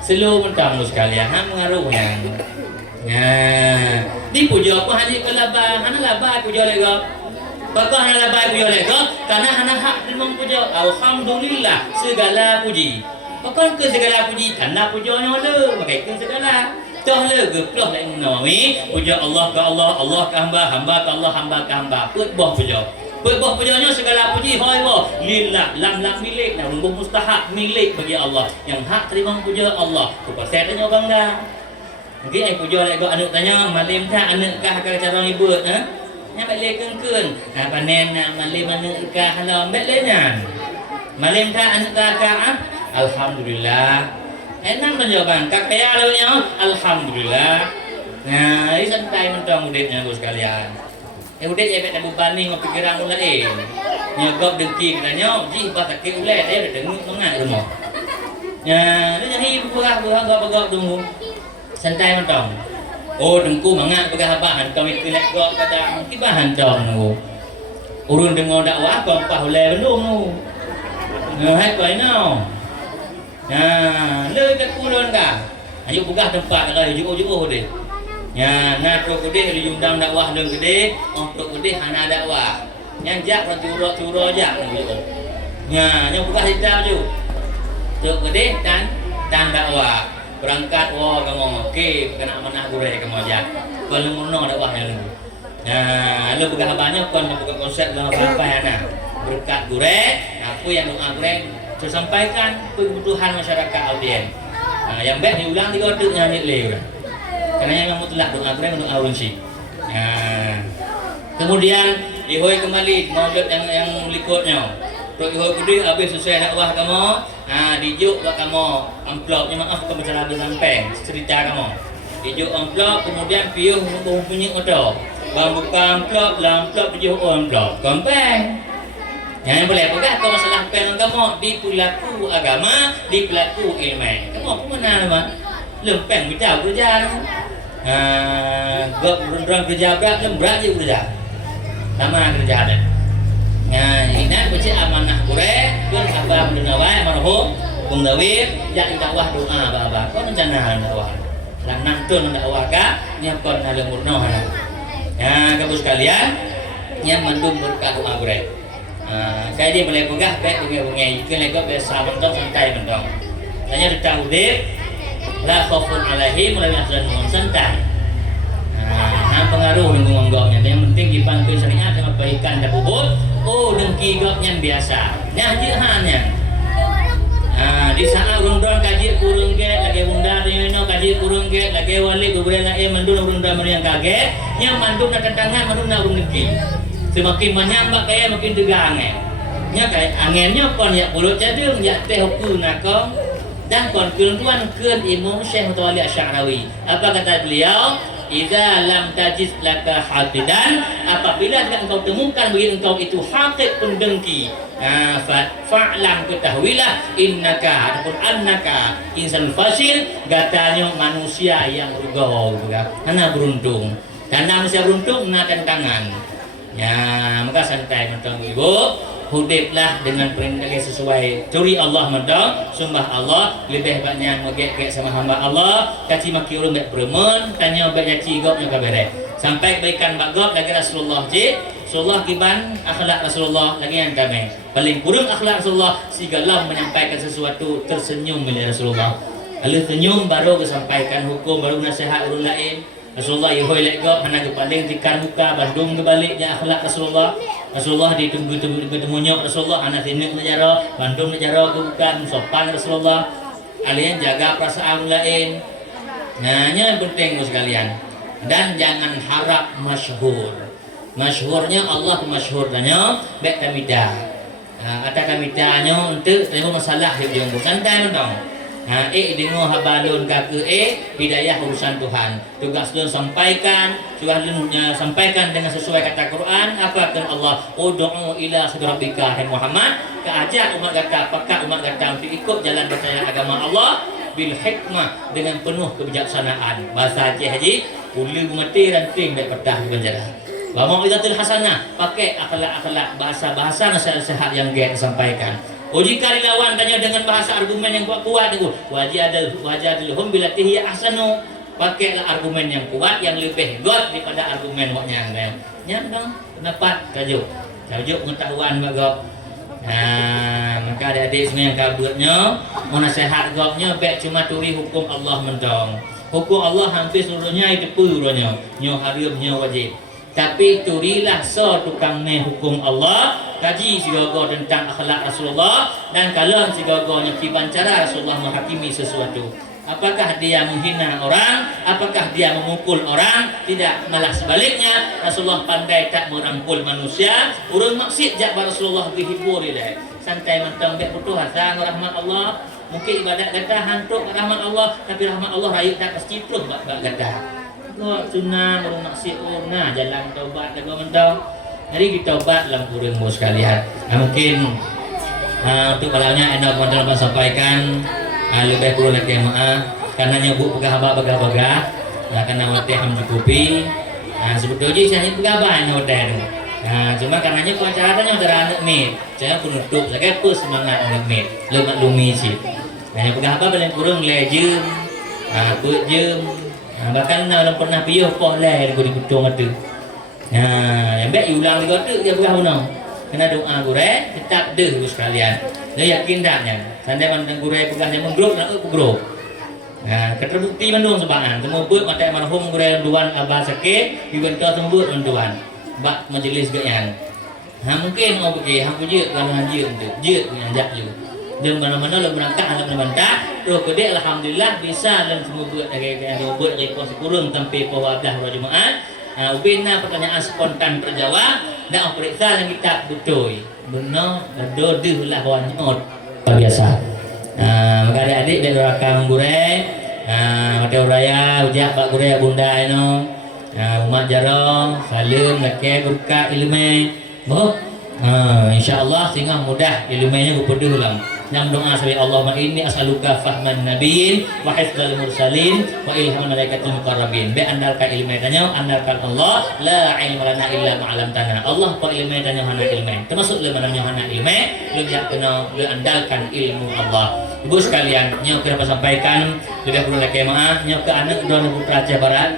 selalu mentang sekalian mengaruh yang di puja apa haji kelaba hana laba puja lega bakal hana laba puja lega karena hana hak terima puja alhamdulillah segala puji bakal ke segala puji karena pujanya le pakai ke segala toh le geplok lai nawi puja Allah ke Allah Allah ke hamba hamba ke Allah hamba ke hamba put boh puja pujanya segala puji hoi boh lillah lam milik nah rumbuh mustahak milik bagi Allah yang hak terima puja Allah kupasai tanya bangga. Mungkin ai puja lek anak tanya malim tak anak kah cara ribut nya balik keun panen malim anak kah halam balik nyan malim tak anak kah alhamdulillah enak menjawaban kakek alanya alhamdulillah. Nah ini santai mentang uditnya tu sekalian udit ya tak berbanding dengan pikiran orang lain nyagap dengki katanya ji bah kakek ulai dia dengung mengat rumah dia jadi buah gak tunggu santai mentong. Oh dengku mangat pegang abah hantam itu nak gak kata kibah hantam nu. Urun dengar dakwah kau pah oleh belum nu. Hai kau ino. Le kat kulon ka. Ayo bugah tempat kalau juo deh. Nak tu gede di undang dakwah deng gede, untuk gede hana dakwah. Yang jak turo jak nu. Yang bugah hitam ju. Tu gede dan dakwah. Berangkat kamu okey kena amanah gureh kamu aja kalau ngono dakwahnya lu lu bukan banyak kan bukan konsep lah apa ya berkat gureh aku yang doa gureh saya sampaikan kebutuhan masyarakat audien yang baik diulang tiga waktu nyanyi leh karena yang mutlak doa gureh doa unsi kemudian dihoi kembali maulid yang likutnya Tuh gede habis selesai dakwah kamu, dijuk buat kamu amplopnya maaf kamu cara sampai cerita kamu. Dijuk amplop kemudian piuh punya auto. Bang buka amplop, amplop dijuk amplop. Kompeng. Yang boleh pegang kau masalah pen kamu di pelaku agama, di pelaku ilmu. Kamu apa mana nama? Lempeng bijak kerja. Gak berendam kerja berat, berat je kerja. Sama kerja ada. Ini baca amanah gureh, kun abah mendenawai marhum, bung dawir, jak dakwah doa baba. Kau rencana dakwah, lang nantun dakwah ka, nyapon ada murno hana. Kamu sekalian, yang mandum berkat doa gureh. Kayak dia boleh pegah, baik bunga-bunga, ikan lego biasa mentong santai mentong. Tanya ditang udip, la khofun alaihim, la yahzanun santai. Pengaruh dengan goknya. Yang penting dipanggil syariat dengan baikan dan bubut. Oh dengki goknya biasa. Nyah hanya. Di saat urung-urung kaji kurung ke lagi bunda nyonya kaji kurung ke lagi wali gubernur nae mandun urung-urung yang kaget. Yang mandun nak tangan mandun nak urung dengki. Semakin banyak mbak kaya makin tegang nya kayak anginnya kon ya bulut jadung ya teh hukum nakong dan kon tuan keun Imam Syekh Mutawalli Asy'arawi. Apa kata beliau? Idza lam tajid laka haqidan, apabila tidak engkau temukan bagi engkau itu haqid pendengki, fa'lam ketahuilah innaka ataupun annaka insan fasil, katanya manusia yang rugo, karena beruntung. Karena manusia beruntung menakan tangan. Ya, maka santai mentong ibu. Hudiblah dengan perintah yang sesuai. Curi Allah mentong, sumpah Allah lebih banyak megek sama hamba Allah. Kaci maki urung baik beremun, tanya baik nyaci gopnya kabere. Sampai kebaikan bagop lagi Rasulullah je. Rasulullah kiban akhlak Rasulullah lagi yang damai. Paling kurang akhlak Rasulullah segala menyampaikan sesuatu tersenyum oleh Rasulullah. Lalu senyum baru kesampaikan hukum, baru nasihat orang lain. Rasulullah ihoi legop hana paling tikar muka Bandung kebaliknya akhlak Rasulullah. Rasulullah ditunggu-tunggu ketemunya Rasulullah hana tinuk nejara Bandung nejara bukan sopan Rasulullah. Kalian jaga perasaan lain. Nah, yang penting sekalian. Dan jangan harap masyhur. Masyhurnya Allah masyhurnya baik kamidah. Ada kamidahnya untuk temu masalah hidup santai dong. Dengar habalun kake hidayah urusan Tuhan. Tugas lu sampaikan, sampaikan dengan sesuai kata Quran. Apa kata Allah? Ud'u ila rabbika Muhammad. Keajak umat kata, apakah umat kata untuk ikut jalan berjaya agama Allah bil hikmah dengan penuh kebijaksanaan. Bahasa Haji Haji, uli mati ranting dari pedah di penjara. Wa mau'izatul hasanah, pakai akhlak-akhlak bahasa-bahasa nasihat yang dia sampaikan. Jika dilawan tanya dengan bahasa argumen yang kuat-kuat itu, wajadilhum billati hiya ahsanu. Pakailah argumen yang kuat yang lebih kuat daripada argumen waknya yang nyandang pendapat tajuk pengetahuan bagok. Nah, maka adik-adik semua yang kabutnya mau nasihat goknya baik cuma turi hukum Allah mentong. Hukum Allah hampir seluruhnya itu purunya, nyo haram nyo wajib. Tapi turilah tukang hukum Allah, kaji sigaga tentang akhlak Rasulullah, dan kalau sigaganya kiban cara Rasulullah menghakimi sesuatu. Apakah dia menghina orang? Apakah dia memukul orang? Tidak, malah sebaliknya. Rasulullah pandai tak merangkul manusia. Urang maksud jak Rasulullah dihibur dia. Santai mentang bek butuh hasang rahmat Allah. Mungkin ibadat kata hantuk rahmat Allah, tapi rahmat Allah rayu tak pasti terus bak kata. Kau sunnah orang maksud nah jalan taubat dah kau mentang. Jadi kita taubat dalam kurung bos sekalian. Mungkin untuk balanya enak teman-teman sampaikan lebih kurang lagi maaf karena nyebut pegah-pegah karena waktu yang mencukupi. Sebetulnya saya pegah waktu itu. Cuma karenanya kau acaranya udah anak mit. Saya penutup saya pun semangat anak mit. Lemak lumi sih. Pegah apa paling kurang lejem, put jem. Bahkan dalam pernah piuh poh leh di kutung itu. Yang baik ulang juga tu dia berapa nak? Kena doa gure tetap deh sekalian. Dia yakin daknya. Sandai mandang gure pegang dia menggrup nak grup. Keterbukti mandung sebangan. Temu buat mata marhum gure duan abah sakit, dibentuk sembut duan. Bak majlis gayan. Mungkin mau pergi hang puji kalau haji tu. Je yang jak je. Dia mana-mana lo berangkat anak membantah. Terus kedek alhamdulillah bisa dan semua buat dari buat rekod kurung tanpa pewadah Jumaat. Ubina pertanyaan spontan terjawab dan periksa yang kita betul. Benar doduh lah wanyot biasa. Maka adik-adik dari rakam gure, mata raya ujak pak gure bunda ino. Umat jaro salim laki buka ilmu. Boh. Insyaallah sehingga mudah ilmunya kupeduh ulang. Yang doa sebagai Allahumma inni as'aluka fahman nabiyyin wa hifdzal mursalin wa ilhaman malaikatil muqarrabin. Be andalkan ilmu tanya andalkan Allah la ilma lana illa ma 'allamtana. Allah pa ilmu tanya hana ilmu. Termasuk le mananya hana ilmu, lu jak kena lu andalkan ilmu Allah. Ibu sekalian, nyo kira sampaikan lebih perlu lagi maaf nyo ke anak don putra Barat.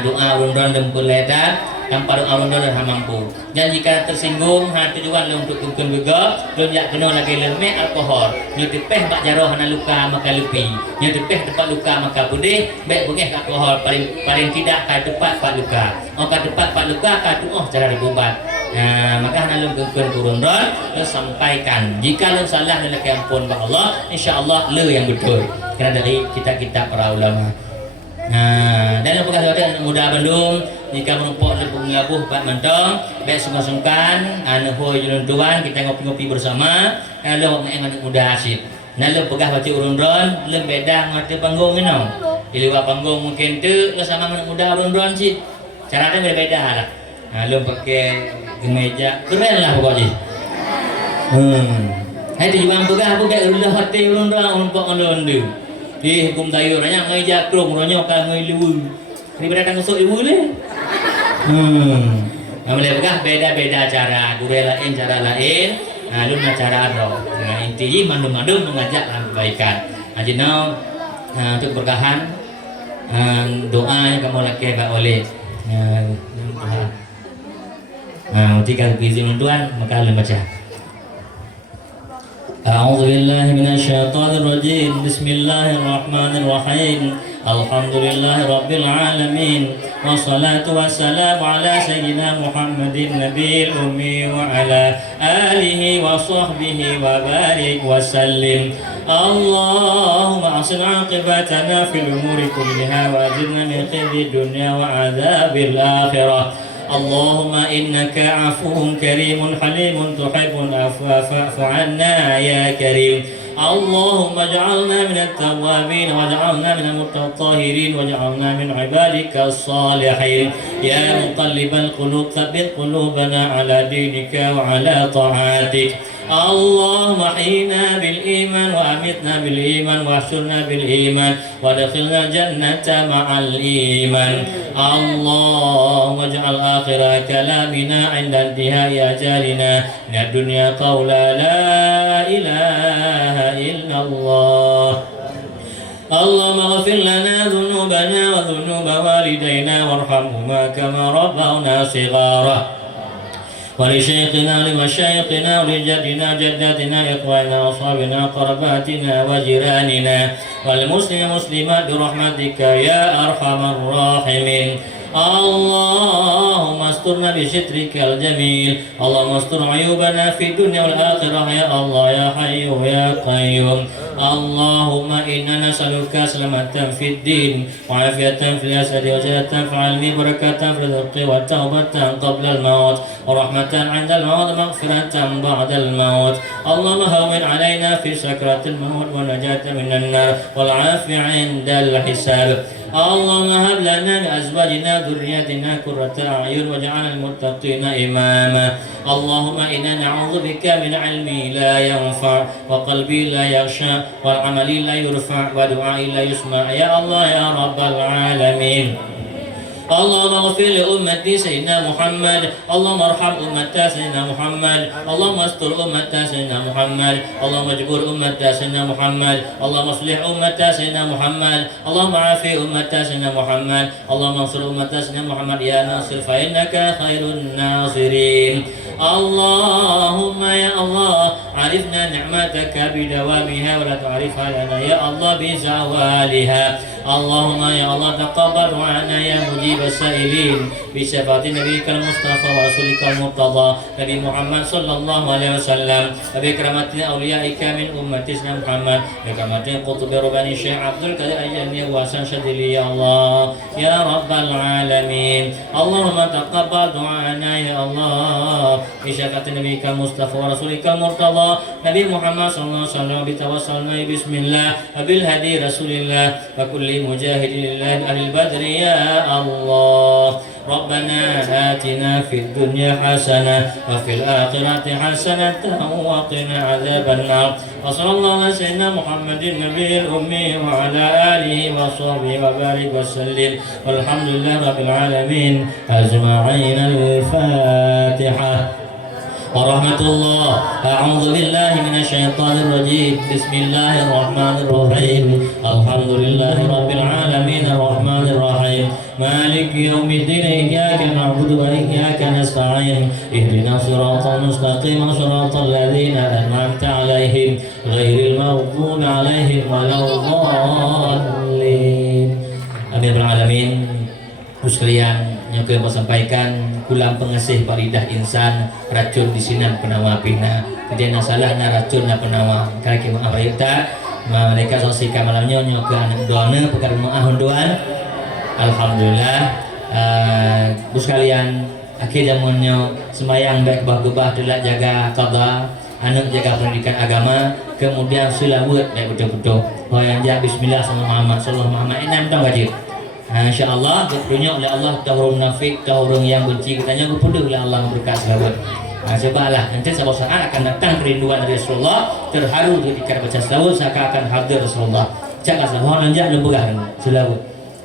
Doa undon dan berledat tanpa doa undon dan mampu. Dan jika tersinggung tujuan untuk kumpul juga belum jak kena lagi lemeh alkohol. Nyo tepeh bak jaro hana luka maka lepi. Nyo tepeh tempat luka maka putih baik bengeh alkohol paling tidak ka tepat pak luka. Ka tepat pak luka ka cara dibubat. Maka hana lum kumpul kurun don sampaikan. Jika lu salah dan lagi ampun ba Allah, insyaallah lu yang betul. Karena dari kita para ulama. Dan apakah anak muda Bandung jika menumpuk labuh Pak Mentong baik sungkan-sungkan hoi jeluntuan kita ngopi-ngopi bersama lalu anak muda asyik lalu pegah baca urun-urun lalu beda ngerti panggung ini di luar panggung mungkin tu lalu sama anak muda urun-urun sih caranya berbeda lah lalu pakai kemeja keren lah pokoknya itu juga pegah aku kayak udah hati urun-urun untuk urun-urun di hukum tayo nanya ngai jakrong ronyo ka ngai liwu. Ni berada ngusuk ibu le. Mereka beda-beda cara, guru lain cara lain, lumna cara roh. Dengan inti mandu-mandu mengajak kebaikan. Ajinau untuk berkahan doa yang kamu lakukan oleh jika izin Tuhan maka lu baca. A'udzu billahi minasyaitonir rajim. Bismillahirrahmanirrahim. Alhamdulillahirabbil alamin. Wassalatu wassalamu ala sayyidina Muhammadin nabiyil ummi wa ala alihi wa sahbihi wa barik wa sallim. Allahumma ahsin 'aqibatana fil umuri kulliha wa ajirna min khizyi dunya wa 'adzabil akhirah. Allahumma innaka afuwun karimun halimun tuhibbul afwa fa'fu 'anna ya karim. Allahumma ij'alna minat tawwabin waj'alna minal mutatahhirin waj'alna min 'ibadika as-salihin. Ya muqallibal qulub tsabbit qulubana 'ala dinika wa 'ala ta'atik. اللهم احينا بالإيمان وأمتنا بالإيمان واحشرنا بالإيمان وادخلنا الجنة مع الإيمان. اللهم اجعل آخر كلامنا عند انتهاء أجالنا من الدنيا قولا لا إله إلا الله. اللهم اغفر لنا ذنوبنا وذنوب والدينا وارحمهما كما ربونا صغارا. ولشيخنا ولمشايخنا ولجدنا جداتنا إخواننا وأصحابنا قرباتنا وجيراننا والمسلم مسلمات برحمتك يا أرحم الراحمين. اللهم استرنا بسترك الجميل. اللهم استر عيوبنا في الدنيا والآخرة يا الله يا حي يا قيوم. اللهم إنا نسألك سلامة في الدين وعافية في الجسد وزيادة في العلم بركة في الرزق وتوبة قبل الموت ورحمة عند الموت مغفرة بعد الموت. اللهم هون علينا في سكرات الموت ونجاة من النار والعافية عند الحساب. اللهم هب لنا من أزواجنا ذرياتنا قرة أعين واجعلنا المتقين إماما. اللهم إنا نعوذ بك من علم لا ينفع وقلب لا يخشى والعمل لا يرفع ودعاء لا يسمع يا الله يا رب العالمين. اللهم اغفر لأمتي سيدنا محمد. اللهم ارحم أمتي سيدنا محمد. اللهم استر أمتي سيدنا محمد. اللهم اجبر أمتي سيدنا محمد. اللهم اصلح أمتي سيدنا محمد. اللهم عافي أمتي سيدنا محمد. اللهم انصر أمتي سيدنا محمد يا ناصر فإنك خير الناصرين. اللهم يا الله عرفنا نعمتك بدوامها ولا تعرفها لنا يا الله بزوالها. اللهم يا الله تقبل عنا يا مجيب السائلين بشفاعة نبيك المصطفى ورسولك المرتضى نبي محمد صلى الله عليه وسلم وبكرامة أوليائك من أمة سيدنا محمد بكرامة قطب رباني الشيخ عبد القادر الجيلاني وحسن شاذلي يا الله يا رب العالمين. اللهم تقبل دعاءنا يا الله بشفاعة نبيك المصطفى ورسولك المرتضى نبي محمد صلى الله عليه وسلم بتوسلنا بسم الله وبالهدي رسول الله وكل مجاهد لله أهل البدر يا الله. ربنا آتنا في الدنيا حسنة وفي الآخرة حسنة وقنا عذاب النار. وصلى الله على سيدنا محمد النبي الأمي وعلى آله وصحبه وبارك وسلم والحمد لله رب العالمين أجمعين. الفاتحة. ورحمة الله. أعوذ بالله من الشيطان الرجيم. بسم الله الرحمن الرحيم. الحمد لله رب العالمين الرحمن الرحيم مالك يوم الدين. إياك نعبد وإياك نستعين. اهدنا الصراط المستقيم صراط الذين أنعمت عليهم غير المغضوب عليهم ولا الضالين. Amin ya rabbal alamin. Sekalian yang kami sampaikan kulang pengasih paridah insan racun di sinan penawa pina kejadian salahnya racun na penawa kaki maaf kita mereka sosika malamnya nyoga anak doana perkara maaf doan. Alhamdulillah bu sekalian akhir zamannya semayang baik bah telah jaga qada anak jaga pendidikan agama kemudian silawat baik betul-betul yang jaga bismillah sama Muhammad sallallahu alaihi wasallam enam wajib. InsyaAllah berdunia oleh Allah tahurung nafik, tahurung yang benci katanya berpeduh oleh Allah berkat selawat. Cobalah nanti suatu saat akan datang kerinduan dari Rasulullah terharu ketika baca selawat seakan akan hadir Rasulullah. Cakap selawat nanjak lemburah selawat.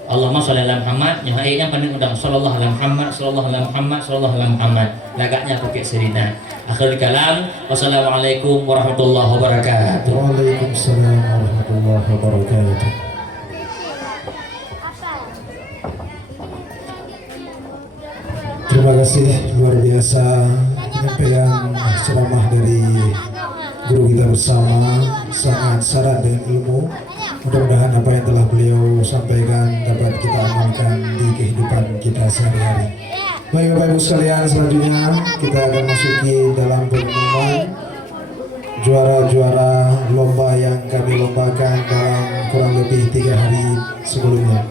Allahumma sholli ala Muhammad, yang ayatnya pandang undang sallallahu alaihi Muhammad, sallallahu alaihi Muhammad, sallallahu alaihi Muhammad. Lagaknya pakai serina. Akhir kalam, wassalamualaikum warahmatullahi wabarakatuh. Waalaikumsalam warahmatullahi wabarakatuh. Terima kasih luar biasa penyampaian ceramah dari guru kita bersama, sangat syarat dengan ilmu. Mudah-mudahan apa yang telah beliau sampaikan dapat kita amalkan di kehidupan kita sehari-hari. Baik Bapak Ibu sekalian, selanjutnya kita akan masuki dalam pengumuman juara-juara lomba yang kami lombakan dalam kurang lebih 3 hari sebelumnya.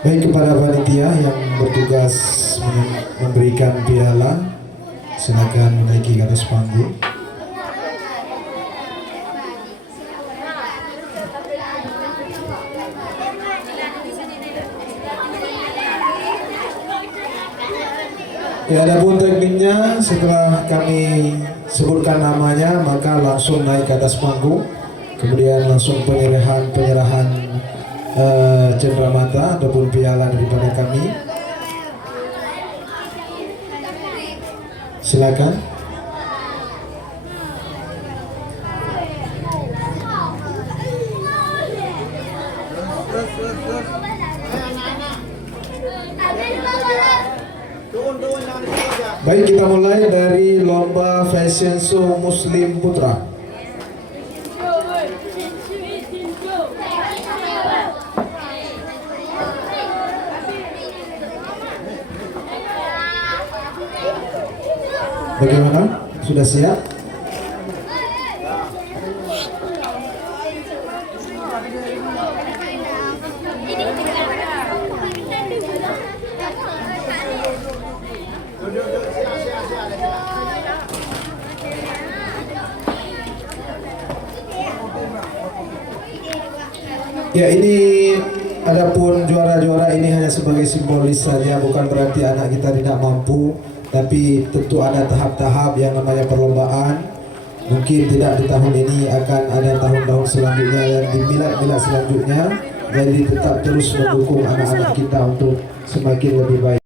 Baik, kepada panitia yang bertugas memberikan piala, silakan menaiki ke atas panggung. Ya, adapun tekniknya setelah kami sebutkan namanya maka langsung naik ke atas panggung, kemudian langsung penyerahan cenderamata ataupun piala daripada kami. Silakan. Baik, kita mulai dari lomba fashion show Muslim Putra. Bagaimana? Sudah siap? Ya, ini adapun juara-juara ini hanya sebagai simbolis saja, bukan berarti anak kita tidak mampu, tapi tentu ada tahap-tahap yang namanya perlombaan. Mungkin tidak di tahun ini, akan ada tahun-tahun selanjutnya dan di milad-milad selanjutnya. Jadi tetap terus mendukung anak-anak kita untuk semakin lebih baik.